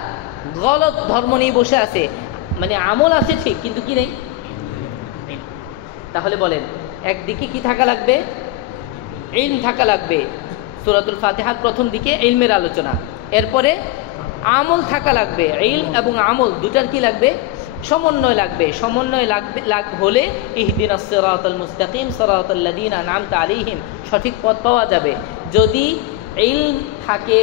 গলত ধর্ম নিয়ে বসে আছে। মানে আমল আছে ঠিক, কিন্তু কি নেই? তাহলে বলেন একদিকে কি থাকা লাগবে? ইলম থাকা লাগবে। সূরাতুল ফাতিহার প্রথম দিকে ইলমের আলোচনা, এরপরে আমল থাকা লাগবে। ইলম এবং আমল দুটার কি লাগবে? সমন্বয় লাগবে। সমন্বয় হলে ইহদিনাস সিরাতাল মুস্তাকিম সিরাতাল লাযিনা আন'আমতা আলাইহিম, সঠিক পথ পাওয়া যাবে। যদি ইলম থাকে,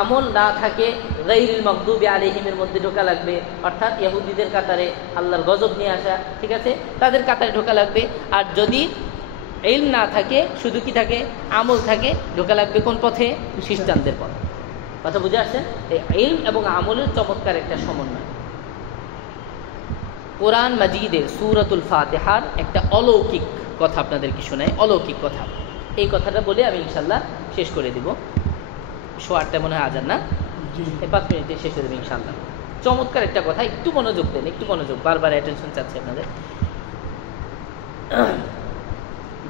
আমল না থাকে, গায়রিল মাগদুবি আলাইহিমের মধ্যে ঢোকা লাগবে, অর্থাৎ ইহুদিদের কাতারে আল্লাহর গজব নিয়ে আসা, ঠিক আছে, তাদের কাতারে ঢোকা লাগবে। আর যদি ইলম না থাকে, শুধু কি থাকে? আমল থাকে, ঢোকা লাগবে কোন পথে? খ্রিস্টানদের পথে। কথা বুঝে আসছেন? এই ইলম এবং আমলের চমৎকার একটা সমন্বয়। কোরআন মাজিদের সূরাতুল ফাতিহার একটা অলৌকিক কথা আপনাদেরকে শোনাই, অলৌকিক কথা। এই কথাটা বলে আমি ইনশাল্লাহ শেষ করে দিব। 8:15 মনে হয় আজান না? এই 5 মিনিটে শেষ করে দেবো ইনশাল্লাহ। চমৎকার একটা কথা, একটু মনোযোগ দেন, একটু মনোযোগ, বারবার অ্যাটেনশন চাচ্ছি আপনাদের।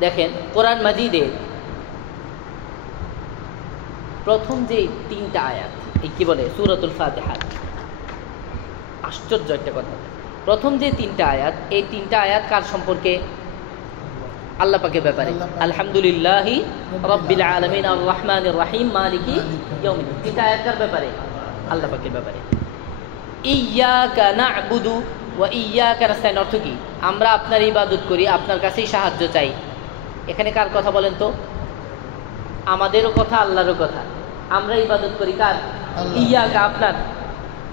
দেখেন কোরআন মাজিদের প্রথম যে 3টা আয়াত, এই কি বলে সূরাতুল ফাতিহার, আশ্চর্য একটা কথা। প্রথম যে 3টা আয়াত, এই 3টা আয়াত কার সম্পর্কে? আল্লাহ পাকের ব্যাপারে। আলহামদুলিল্লাহি রাব্বিল আলামিন আর রহমানির রহিম মালিকি ইয়াউমিদ্দিন। 3টা আয়াত কার ব্যাপারে? আল্লাহ পাকের ব্যাপারে। ইয়্যাকা না'বুদু ওয়া ইয়্যাকা নাস্তাইন অর্থ কি? আমরা আপনার ইবাদত করি, আপনার কাছেই সাহায্য চাই। এখানে কার কথা বলেন তো? আমাদেরও কথা, আল্লাহরও কথা। আমরা ইবাদত করি কার? ইয়্যাকা, আপনার।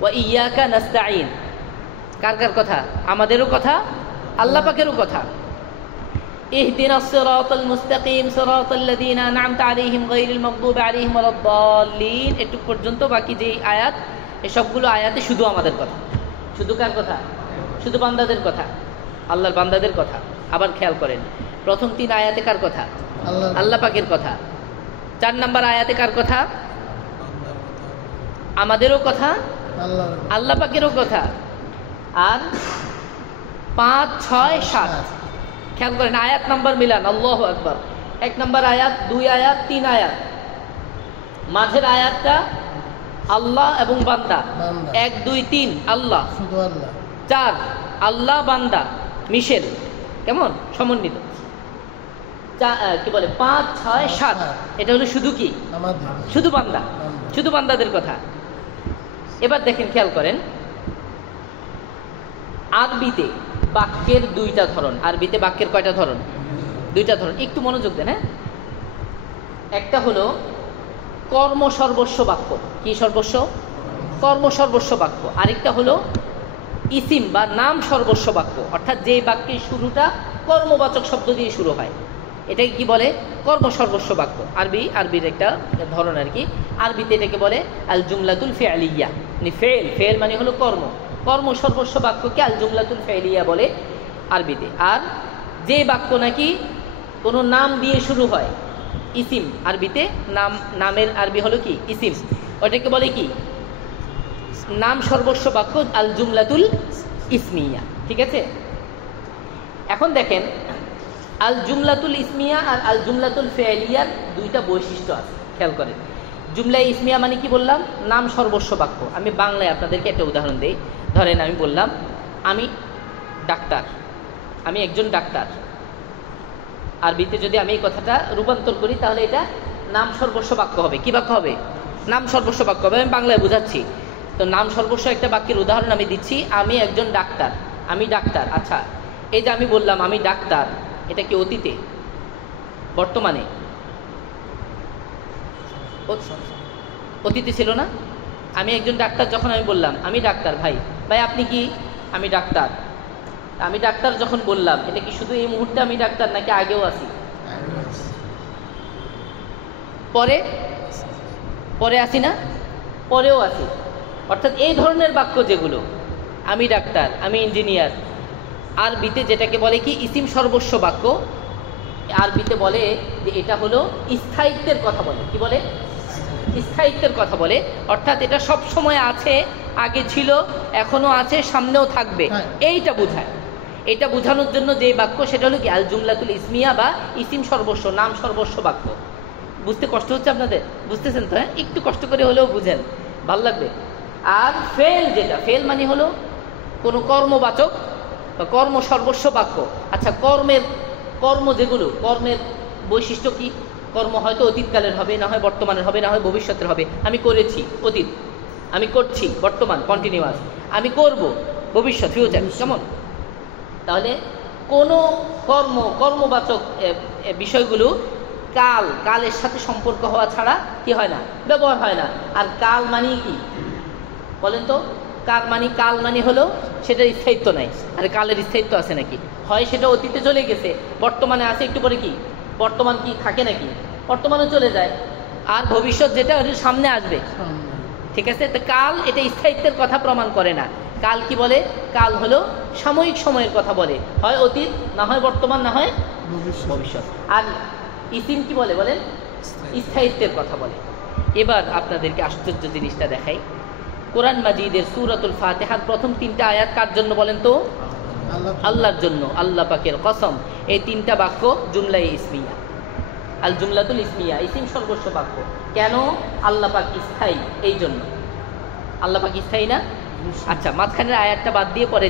ওয়া ইয়্যাকা নাস্তাইন, কার কার কথা? আমাদেরও কথা, আল্লাহ পাকেরও কথা। ইহদিনাস সিরাতাল মুস্তাকিম সিরাতাল লাযিনা আন'আমতা আলাইহিম গায়রিল মাগদুবি আলাইহিম ওয়ালাদ-দাল্লিন, এটুক পর্যন্ত। বাকি যে আয়াত, এই সবগুলো আয়াতে শুধু আমাদের কথা। শুধু কার কথা? শুধু বান্দাদের কথা, আল্লাহর বান্দাদের কথা। আবার খেয়াল করেন, প্রথম 3 আয়াতে কার কথা? আল্লাহ পাকের কথা। 4 নম্বর আয়াতে কার কথা? আমাদেরও কথা, আল্লাহ পাকেরও কথা। আর 5, 6, 7 খেয়াল করেন, আয়াত নাম্বার মিলান। আল্লাহু আকবার। 1 নম্বর আয়াত, 2 আয়াত, 3 আয়াত। মাঝের আয়াতটা আল্লাহ এবং বান্দা। 1, 2, 3 আল্লাহ, 4 আল্লাহ বান্দা, মিশেল কেমন সমন্বিত। কি বলে 5, 6, 7, এটা হলো শুধু কি? শুধু বান্দা, শুধু বান্দাদের কথা। এবার দেখেন, খেয়াল করেন, আরবিতে বাক্যের 2টা ধরন। আরবিতে বাক্যের কয়টা ধরন? 2টা ধরন। একটু মনোযোগ দেন, হ্যাঁ। একটা হলো কর্মসর্বস্ব বাক্য। কি সর্বস্ব? কর্মসর্বস্ব বাক্য। আরেকটা হলো ইসিম বা নাম সর্বস্ব বাক্য, অর্থাৎ যে বাক্যের শুরুটা কর্মবাচক শব্দ দিয়ে শুরু হয়, এটাকে কি বলে? কর্মসর্বস্ব বাক্য। আরবির একটা ধরন আর কি। আরবিতে এটাকে বলে আল জুমলাতুল ফি'লিয়া। মানে ফেল মানে হলো কর্ম। কর্মসর্বস্ব বাক্যকে আল জুমলাতুল ফি'লিয়া বলে আরবিতে। আর যে বাক্য নাকি কোনো নাম দিয়ে শুরু হয়, ইসিম, আরবিতে নামের আরবি হলো কি? ইসিম। ওটাকে বলে কি? নাম সর্বস্ব বাক্য আল জুমলাতুল ইসমিয়া। ঠিক আছে, এখন দেখেন আল জুমলাতুল ইসমিয়া আর আল জুমলাতুল ফেলিয়ার দুইটা বৈশিষ্ট্য আছে, খেয়াল করেন। জুমলা ইসমিয়া মানে কি বললাম? নাম সর্বস্ব বাক্য। আমি বাংলায় আপনাদেরকে একটা উদাহরণ দেই। ধরেন আমি বললাম আমি ডাক্তার, আমি একজন ডাক্তার। আরবিতে যদি আমি এই কথাটা রূপান্তর করি তাহলে এটা নাম সর্বস্ব বাক্য হবে। কি বাক্য হবে? নাম সর্বস্ব বাক্য হবে। আমি বাংলায় বোঝাচ্ছি। তো নাম সর্বস্ব একটা বাক্যের উদাহরণ আমি দিচ্ছি। আমি একজন ডাক্তার, আমি ডাক্তার। আচ্ছা, এই যে আমি বললাম আমি ডাক্তার, এটা কি অতীতে, বর্তমানে? অতীতে ছিল না? আমি একজন ডাক্তার যখন আমি বললাম আমি ডাক্তার, ভাই ভাই আপনি কি? আমি ডাক্তার। আমি ডাক্তার যখন বললাম, এটা কি শুধু এই মুহূর্তে আমি ডাক্তার নাকি আগেও আছি? পরে পরে আসি না? পরেও আছি। অর্থাৎ এই ধরনের বাক্য যেগুলো, আমি ডাক্তার, আমি ইঞ্জিনিয়ার, আরবিতে যেটাকে বলে কি ইসিম সর্বস্ব বাক্য, আরবিতে বলে যে এটা হলো স্থায়িত্বের কথা বলে। কি বলে? স্থায়িত্বের কথা বলে। অর্থাৎ এটা সব সময় আছে, আগে ছিল, এখনো আছে, সামনেও থাকবে, এইটা বোঝায়। এটা বোঝানোর জন্য যে বাক্য সেটা হলো কি আল জুমলাতুল ইসমিয়া বা ইসিম সর্বস্ব, নাম সর্বস্ব বাক্য। বুঝতে কষ্ট হচ্ছে আপনাদের? বুঝতেছেন তো? হ্যাঁ, একটু কষ্ট করে হলেও বুঝেন, ভাল লাগবে। আর ফেল, যেটা ফেল মানে হলো কোনো কর্মবাচক বা কর্ম সর্বস্ব বাক্য। আচ্ছা, কর্ম যেগুলো, কর্মের বৈশিষ্ট্য কি? কর্ম হয়তো অতীতকালের হবে, না হয় বর্তমানের হবে, না হয় ভবিষ্যতের হবে। আমি করেছি, অতীত। আমি করছি, বর্তমান কন্টিনিউয়াস। আমি করব, ভবিষ্যৎ, ফিউচার। কেমন? তাহলে কোনো কর্মবাচক বিষয়গুলো কালের সাথে সম্পর্ক হওয়া ছাড়া কি হয় না? ব্যবহার হয় না। আর কাল মানে কি বলেন তো? কাল মানে হলো সেটার স্থায়িত্ব নাই। আর কালের স্থায়িত্ব আছে নাকি? হয় সেটা অতীতে চলে গেছে, বর্তমানে আছে, একটু পরে কি বর্তমান কি থাকে নাকি? বর্তমানে চলে যায়। আর ভবিষ্যৎ যেটা ওটা সামনে আসবে। ঠিক আছে, তো কাল এটা স্থায়িত্বের কথা প্রমাণ করে না। কাল কি বলে? কাল হলো সাময়িক সময়ের কথা বলে, হয় অতীত, না হয় বর্তমান, না হয় ভবিষ্যৎ। আর ইসিম কি বলে? বলেন, স্থায়িত্বের কথা বলে। এবার আপনাদেরকে আশ্চর্য জিনিসটা দেখাই। কোরআন মাজিদের সূরাতুল ফাতিহার প্রথম 3টা আয়াত কার জন্য বলেন তো? আল্লাহর জন্য। আল্লাহ পাকের কসম। এই 3টা বাক্য জুমলাই ইসমিয়া, আল জুমলাতুল ইসমিয়া, ইসিম সর্বস্ব বাক্য। কেন? আল্লাহ পাক স্থায়ী, এই জন্য। আল্লাহ পাক স্থায়ী না? আচ্ছা, মাঝখানের আয়াতটা বাদ দিয়ে পরে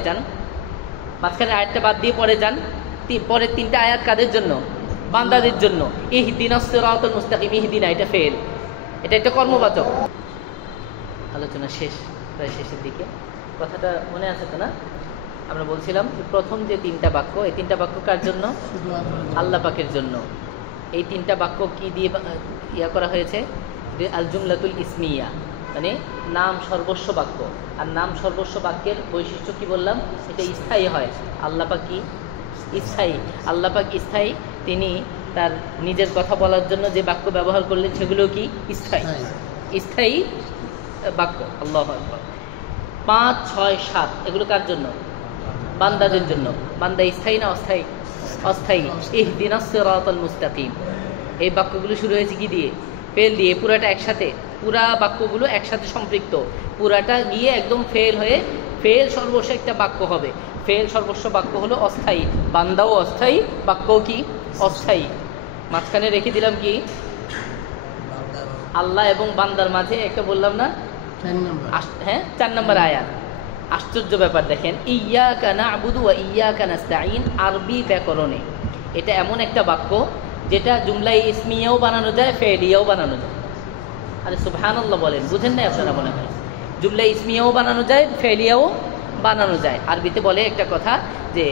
যান। পরের 3টা আয়াত কাদের জন্য? বান্দাদের জন্য। ইহদিনাস সিরাতাল মুস্তাকিম, ইহদিনা এটা ফেল, এটা একটা কর্মবাচক। আলোচনা শেষ, প্রায় শেষের দিকে। কথাটা মনে আছে তো না? আমরা বলছিলাম যে প্রথম যে 3টা বাক্য, এই 3টা বাক্য কার জন্য? আল্লাহ পাকের জন্য। এই 3টা বাক্য কি দিয়ে করা হয়েছে? আল জুমলাতুল ইসমিয়া মানে নাম সর্বস্ব বাক্য। আর নাম সর্বস্ব বাক্যের বৈশিষ্ট্য কি বললাম? এটা স্থায়ী হয়। আল্লাহ পাক কি? স্থায়ী। আল্লাহ পাক স্থায়ী। তিনি তার নিজের কথা বলার জন্য যে বাক্য ব্যবহার করলেন সেগুলো কি? স্থায়ী বাক্য। আল্লাহু আকবার। 5, 6, 7 এগুলো কার জন্য? বান্দাদের জন্য। বান্দা স্থায়ী না অস্থায়ী? অস্থায়ী। ইহদিনাস সিরাতাল মুস্তাকিম, এই বাক্যগুলো শুরু হয়েছে কি দিয়ে? ফেল দিয়ে। পুরাটা একসাথে, পুরা বাক্যগুলো একসাথে সম্পৃক্ত। পুরাটা গিয়ে একদম ফেল হয়ে ফেল সর্বস্ব একটা বাক্য হবে। ফেল সর্বস্ব বাক্য হলো অস্থায়ী। বান্দাও অস্থায়ী, বাক্যও কি? অস্থায়ী। মাঝখানে রেখে দিলাম কি? আল্লাহ এবং বান্দার মাঝে একটা বললাম না? 4 নম্বর আয়াত। আশ্চর্য ব্যাপার দেখেন, ইয়্যাকা না'বুদু ওয়া ইয়্যাকা নাস্তাঈন আরবি ব্যাকরণে এটা এমন একটা বাক্য যেটা জুমলা ইসমিয়াও বানানো যায়, ফেলিয়াও বানানো যায়। আরে সুবহানাল্লাহ বলেন, বুঝেন না আপনারা মনে হয়? জুমলা ইসমিয়াও বানানো যায়, ফেলিয়াও বানানো যায়। আরবিতে বলে একটা কথা যে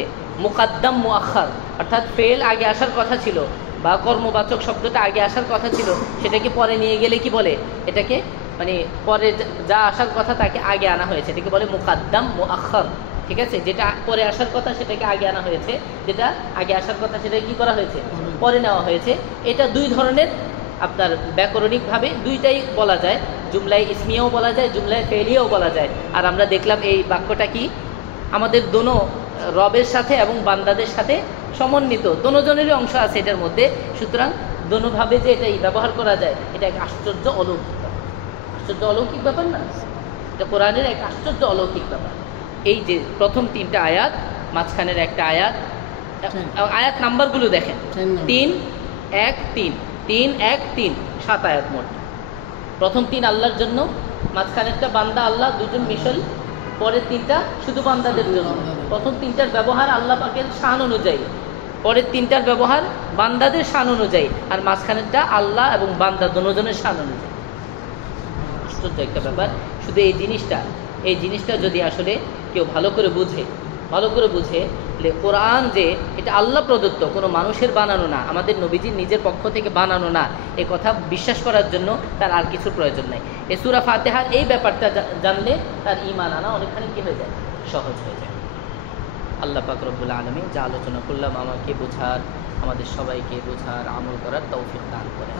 মুকাদ্দাম মুআখার, অর্থাৎ ফেল আগে আসার কথা ছিল বা কর্মবাচক শব্দটা আগে আসার কথা ছিল, সেটাকে পরে নিয়ে গেলে কি বলে? এটাকে মানে পরে যা আসার কথা তাকে আগে আনা হয়েছে, এটাকে বলে মুকাদ্দাম মুআখার। ঠিক আছে, যেটা পরে আসার কথা সেটাকে আগে আনা হয়েছে, যেটা আগে আসার কথা সেটাকে কি করা হয়েছে? পরে নেওয়া হয়েছে। এটা দুই ধরনের আপনার ব্যাকরণিকভাবে দুইটাই বলা যায়, জুমলায় ইসমিয়াও বলা যায়, জুমলায় ফেলিয়াও বলা যায়। আর আমরা দেখলাম এই বাক্যটা কি আমাদের দোনো রবের সাথে এবং বান্দাদের সাথে সমন্বিত, দোনোজনেরই অংশ আছে এটার মধ্যে। সুতরাং দোনোভাবে যে এটাই ব্যবহার করা যায়, এটা এক আশ্চর্য অলৌকিক ব্যাপার না? এটা কোরআনের এক আশ্চর্য অলৌকিক ব্যাপার। এই যে প্রথম 3টা আয়াত, মাঝখানের একটা আয়াত, আয়াত নাম্বারগুলো দেখেন, 3 1 3 3 1 3, 7 আয়াত মোট। প্রথম 3 আল্লাহর জন্য, মাঝখানেরটা বান্দা আল্লাহ দুজন মিশল, পরের 3টা শুধু বান্দাদের জন্য। প্রথম 3টার ব্যবহার আল্লাহ পাকের শান অনুযায়ী, পরের 3টার ব্যবহার বান্দাদের শান অনুযায়ী, আর মাঝখানেরটা আল্লাহ এবং বান্দা দুজনের শান অনুযায়ী। আশ্চর্য একটা ব্যাপার। শুধু এই জিনিসটা যদি আসলে কেউ ভালো করে বুঝে কোরআন যে এটা আল্লাহ প্রদত্ত, কোনো মানুষের বানানো না, আমাদের নবীজির নিজের পক্ষ থেকে বানানো না, এই কথা বিশ্বাস করার জন্য তার আর কিছু প্রয়োজন নাই। এই সূরা ফাতিহার এই ব্যাপারটা জানলে তার ঈমান আনা অনেকখানি কি হয়ে যায়, সহজ হয়ে যায়। আল্লাহ পাক রব্বুল আলামিন যা আলোচনা করলাম আমাকে বোঝার, আমাদের সবাইকে বোঝার, আমল করার তৌফিক দান করেন।